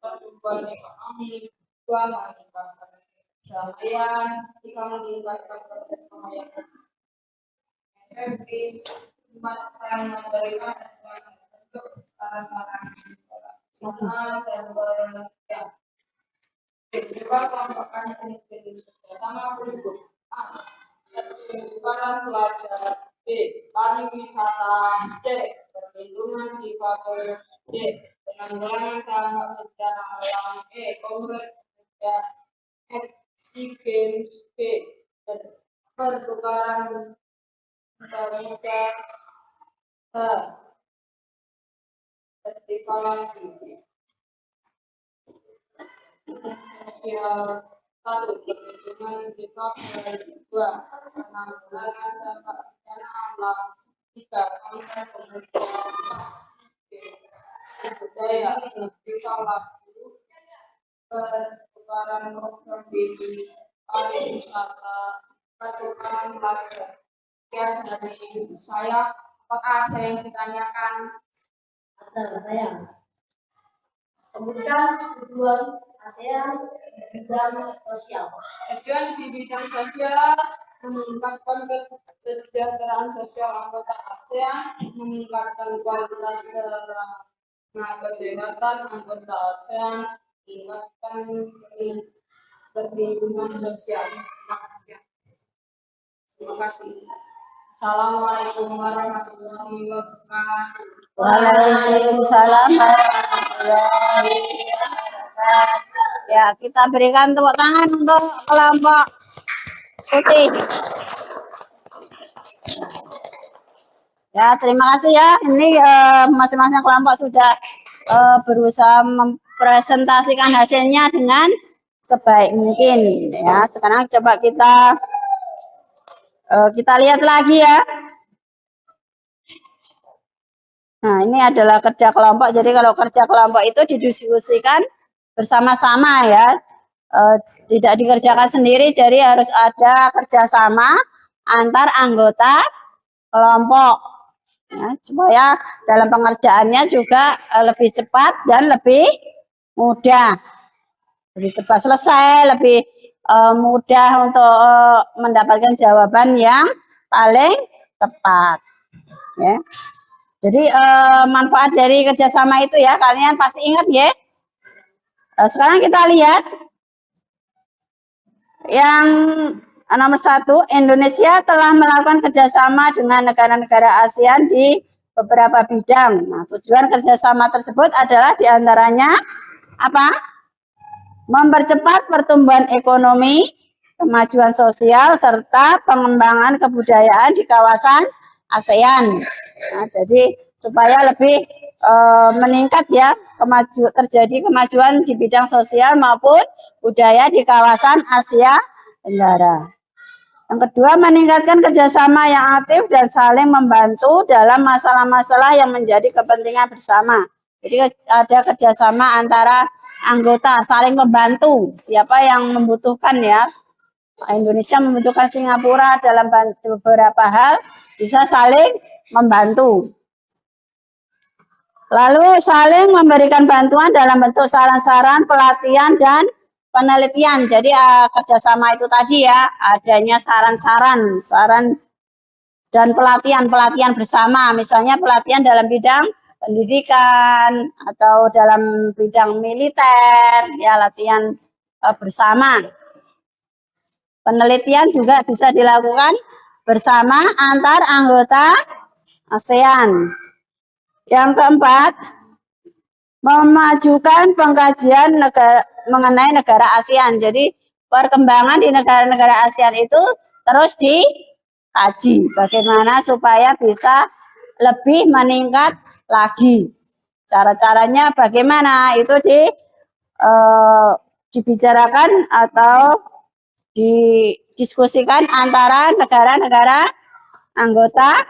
pertumbuhan ekonomi, dua meningkatkan perdamaian, tiga meningkatkan kerjasama yang efektif, empat saya memberikan bentuk saran-saran nasional dan bekerja. Kedua kelompokkan jenis kerjasama berikut: A. Pertukaran pelajar, B. Pariwisata, C. Perlindungan difabel, D. Penanggulangan dampak bencana alam, E. Kongres kerja, F. SEA Games, G. Pertukaran pemuda, H. Festival lagu. Sosial 1. Perlindungan difabel, 2. Penanggulangan dampak bencana alam, 3. Kongres pemuda, budaya, festival lagu, pertukaran program di pariwisata, pertukaran pelajar. Sekian dari saya. Apakah ada yang ditanyakan? Ada saya. Sebutkan tujuan ASEAN di bidang sosial. Tujuan di bidang sosial meningkatkan kesejahteraan sosial anggota ASEAN, meningkatkan kualitas sarana kesehatan anggota ASEAN, meningkatkan perlindungan sosial. Terima kasih. Assalamualaikum warahmatullahi wabarakatuh. Waalaikumsalam warahmatullahi wabarakatuh. Ya, kita berikan tepuk tangan untuk kelompok putih. Ya, terima kasih ya. Ini masing-masing kelompok sudah berusaha mempresentasikan hasilnya dengan sebaik mungkin. Ya, sekarang coba kita lihat lagi ya. Nah, ini adalah kerja kelompok. Jadi kalau kerja kelompok itu didiskusikan bersama-sama ya. Tidak dikerjakan sendiri, jadi harus ada kerjasama antar anggota kelompok. Ya, supaya dalam pengerjaannya juga lebih cepat dan lebih mudah. Lebih cepat selesai, lebih mudah untuk mendapatkan jawaban yang paling tepat. Ya. Jadi manfaat dari kerjasama itu ya, kalian pasti ingat ya. Sekarang kita lihat yang nomor 1, Indonesia telah melakukan kerjasama dengan negara-negara ASEAN di beberapa bidang. Nah, tujuan kerjasama tersebut adalah diantaranya apa? Mempercepat pertumbuhan ekonomi, kemajuan sosial, serta pengembangan kebudayaan di kawasan ASEAN. Nah, jadi supaya lebih meningkat ya, terjadi kemajuan di bidang sosial maupun budaya di kawasan Asia Tenggara. Yang kedua, meningkatkan kerjasama yang aktif dan saling membantu dalam masalah-masalah yang menjadi kepentingan bersama. Jadi ada kerjasama antara anggota, saling membantu. Siapa yang membutuhkan ya, Indonesia membutuhkan Singapura dalam beberapa hal, bisa saling membantu. Lalu saling memberikan bantuan dalam bentuk saran-saran, pelatihan, dan penelitian. Jadi kerjasama itu tadi ya, adanya saran dan pelatihan bersama. Misalnya pelatihan dalam bidang pendidikan atau dalam bidang militer, ya latihan bersama. Penelitian juga bisa dilakukan bersama antar anggota ASEAN. Yang keempat, memajukan pengkajian mengenai negara ASEAN. Jadi perkembangan di negara-negara ASEAN itu terus dikaji bagaimana supaya bisa lebih meningkat lagi. Cara-caranya bagaimana itu dibicarakan atau didiskusikan antara negara-negara anggota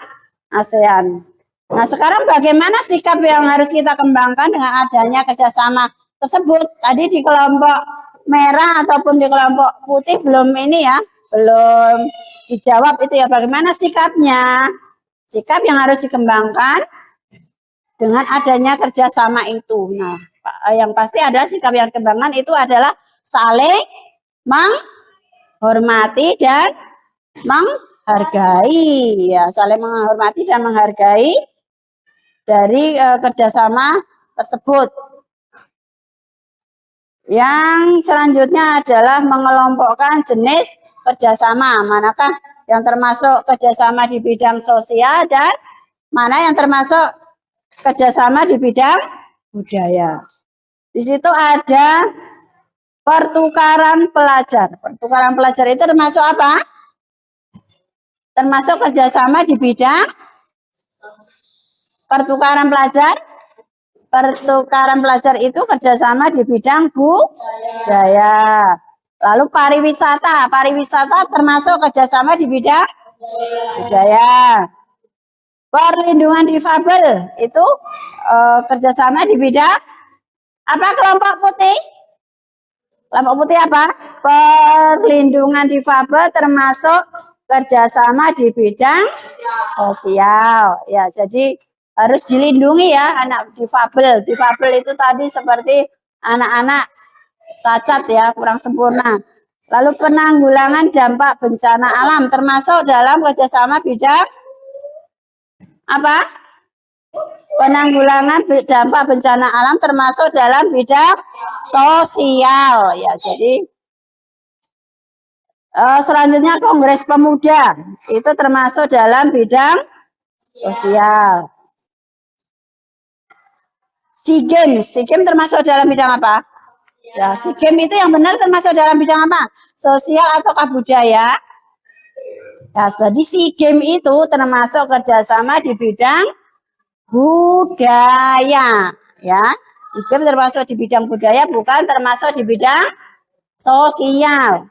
ASEAN. Nah, sekarang bagaimana sikap yang harus kita kembangkan dengan adanya kerjasama tersebut? Tadi di kelompok merah ataupun di kelompok putih belum ini ya, belum dijawab itu ya, bagaimana sikapnya? Sikap yang harus dikembangkan dengan adanya kerjasama itu. Nah, yang pasti ada sikap yang dikembangkan itu adalah saling menghormati dan menghargai, ya, saling menghormati dan menghargai dari kerjasama tersebut. Yang selanjutnya adalah mengelompokkan jenis kerjasama, manakah yang termasuk kerjasama di bidang sosial dan mana yang termasuk kerjasama di bidang budaya. Di situ ada pertukaran pelajar. Pertukaran pelajar itu termasuk apa? Termasuk kerjasama di bidang pertukaran pelajar. Pertukaran pelajar itu kerjasama di bidang budaya. Lalu pariwisata. Pariwisata termasuk kerjasama di bidang budaya. Perlindungan difabel itu kerjasama di bidang apa? Kelompok putih. Kelompok putih apa? Perlindungan difabel termasuk kerjasama di bidang sosial. Ya, jadi harus dilindungi ya anak difabel. Difabel itu tadi seperti anak-anak cacat ya, kurang sempurna. Lalu penanggulangan dampak bencana alam termasuk dalam kerjasama bidang apa? Penanggulangan dampak bencana alam termasuk dalam bidang sosial. Ya, jadi selanjutnya Kongres Pemuda itu termasuk dalam bidang sosial. SEA Games termasuk dalam bidang apa? Ya, SEA Games itu yang benar termasuk dalam bidang apa? Sosial ataukah budaya? Ya, tadi SEA Games itu termasuk kerjasama di bidang budaya. Ya, SEA Games termasuk di bidang budaya, bukan termasuk di bidang sosial.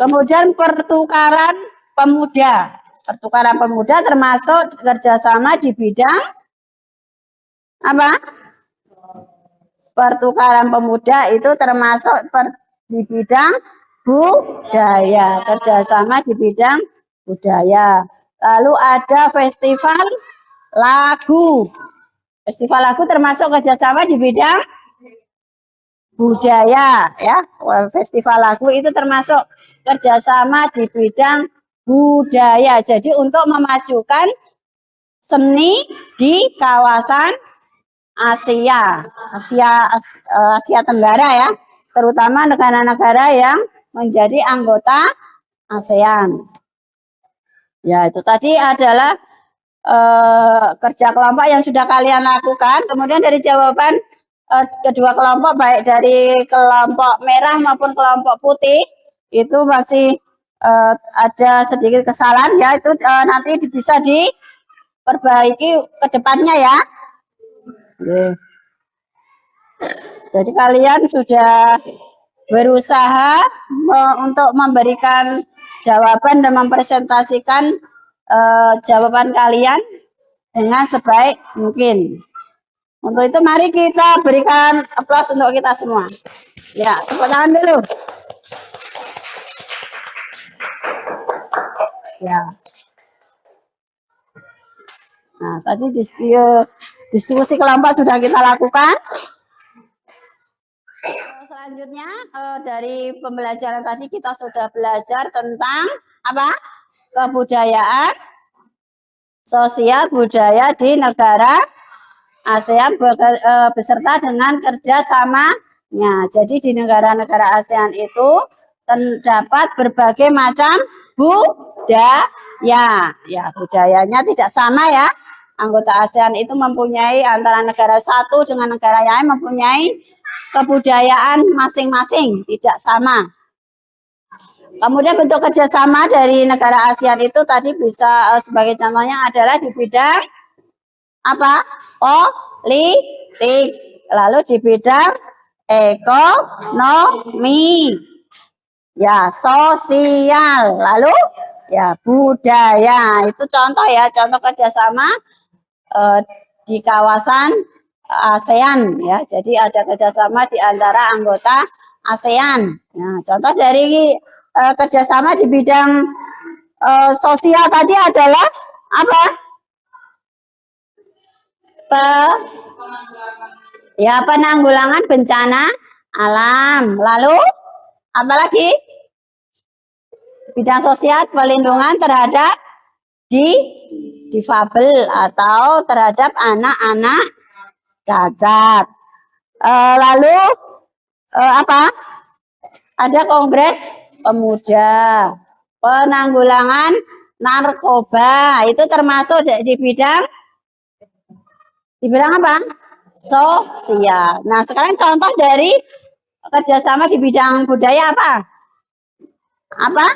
Kemudian pertukaran pemuda. Pertukaran pemuda termasuk kerjasama di bidang apa? Pertukaran pemuda itu termasuk di bidang budaya, kerjasama di bidang budaya. Lalu ada festival lagu. Festival lagu termasuk kerjasama di bidang budaya, ya. Festival lagu itu termasuk kerjasama di bidang budaya. Jadi untuk memajukan seni di kawasan Asia Tenggara ya, terutama negara-negara yang menjadi anggota ASEAN. Ya, itu tadi adalah kerja kelompok yang sudah kalian lakukan. Kemudian dari jawaban kedua kelompok, baik dari kelompok merah maupun kelompok putih, itu masih ada sedikit kesalahan ya, itu nanti bisa diperbaiki ke depannya ya. Jadi kalian sudah berusaha untuk memberikan jawaban dan mempresentasikan jawaban kalian dengan sebaik mungkin. Untuk itu mari kita berikan aplaus untuk kita semua. Ya, tepuk tangan dulu. Ya. Nah, tadi diskusi kelompok sudah kita lakukan. Selanjutnya dari pembelajaran tadi kita sudah belajar tentang apa? Kebudayaan sosial budaya di negara ASEAN beserta dengan kerjasamanya. Jadi di negara-negara ASEAN itu terdapat berbagai macam budaya. Ya, budayanya tidak sama ya. Anggota ASEAN itu mempunyai antara negara satu dengan negara lain mempunyai kebudayaan masing-masing, tidak sama. Kemudian bentuk kerjasama dari negara ASEAN itu tadi bisa sebagai contohnya adalah di bidang apa? Politik. Lalu di bidang ekonomi. Ya, sosial. Lalu ya budaya. Itu contoh ya, contoh kerjasama di kawasan ASEAN ya. Jadi ada kerjasama di antara anggota ASEAN. Nah, contoh dari kerjasama di bidang sosial tadi adalah apa? Penanggulangan bencana alam. Lalu apa lagi? Bidang sosial pelindungan terhadap difabel atau terhadap anak-anak cacat. Lalu apa? Ada kongres pemuda, penanggulangan narkoba, itu termasuk di bidang apa? Sosial. Nah, sekarang contoh dari kerjasama di bidang budaya apa? Apa?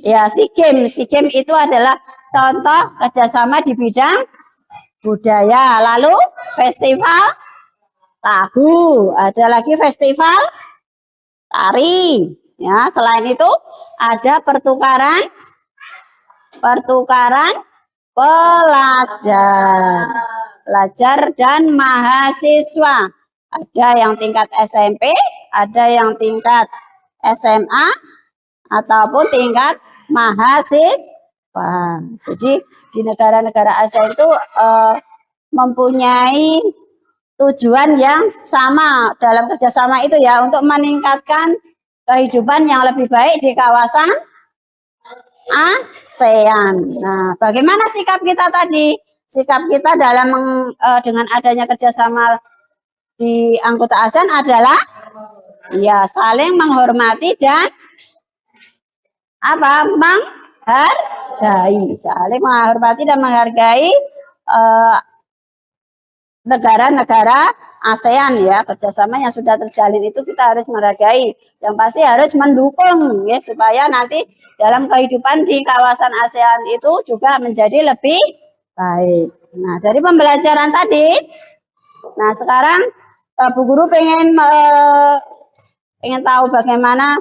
Ya, SEA Games. SEA Games itu adalah contoh kerjasama di bidang budaya. Lalu festival lagu, ada lagi festival tari. Ya, selain itu ada pertukaran pelajar dan mahasiswa. Ada yang tingkat SMP, ada yang tingkat SMA, ataupun tingkat mahasiswa. Jadi di negara-negara ASEAN itu mempunyai tujuan yang sama dalam kerjasama itu ya, untuk meningkatkan kehidupan yang lebih baik di kawasan ASEAN. Nah, bagaimana sikap kita tadi? Sikap kita dalam dengan adanya kerjasama di anggota ASEAN adalah ya saling menghormati dan apa? Menghargai, saling menghormati dan menghargai negara-negara ASEAN ya. Kerjasama yang sudah terjalin itu kita harus menghargai, yang pasti harus mendukung ya, supaya nanti dalam kehidupan di kawasan ASEAN itu juga menjadi lebih baik. Nah, dari pembelajaran tadi, nah sekarang Bu Guru pengen tahu bagaimana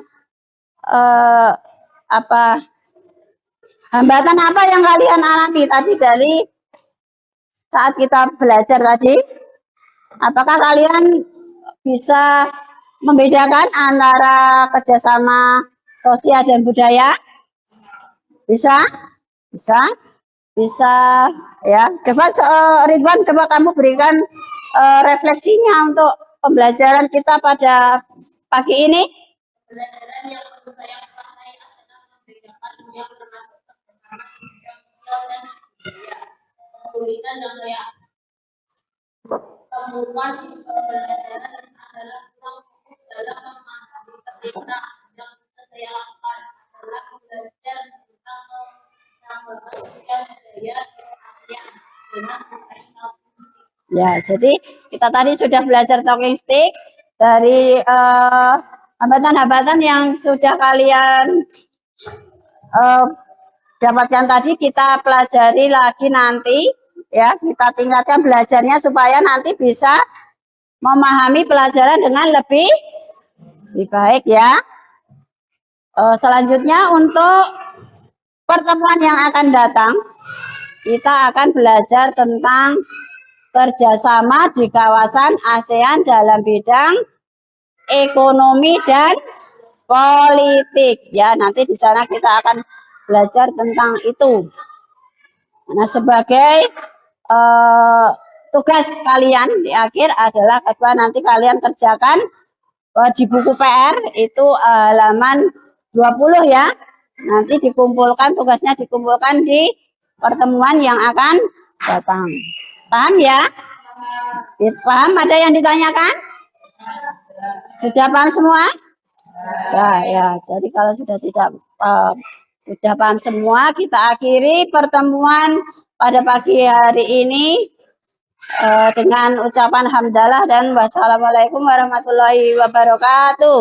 hambatan apa yang kalian alami tadi dari saat kita belajar tadi. Apakah kalian bisa membedakan antara kerjasama sosial dan budaya? Bisa ya. Coba Ridwan, coba kamu berikan refleksinya untuk pembelajaran kita pada pagi ini. Pelajaran yang menurut saya kuasai adalah membedakan yang termasuk kerjasama bidang sosial dan budaya. Kesulitan yang saya temukan di pembelajaran adalah kurang fokus dalam memahami ketika yang saya lakukan adalah belajar tentang pengembangan sosial budaya di ASEAN dengan menggunakan ya. Jadi kita tadi sudah belajar talking stick dari hambatan-hambatan yang sudah kalian dapatkan tadi, kita pelajari lagi nanti ya, kita tingkatkan belajarnya supaya nanti bisa memahami pelajaran dengan lebih baik ya. Selanjutnya untuk pertemuan yang akan datang, kita akan belajar tentang kerjasama di kawasan ASEAN dalam bidang ekonomi dan politik ya. Nanti di sana kita akan belajar tentang itu. Nah, sebagai tugas kalian di akhir adalah apa, nanti kalian kerjakan di buku PR itu halaman 20 ya. Nanti dikumpulkan, tugasnya dikumpulkan di pertemuan yang akan datang. Paham ya? Paham? Ada yang ditanyakan? Sudah paham semua? Ya. Jadi kalau sudah tidak sudah paham semua, kita akhiri pertemuan pada pagi hari ini dengan ucapan hamdalah dan wassalamualaikum warahmatullahi wabarakatuh.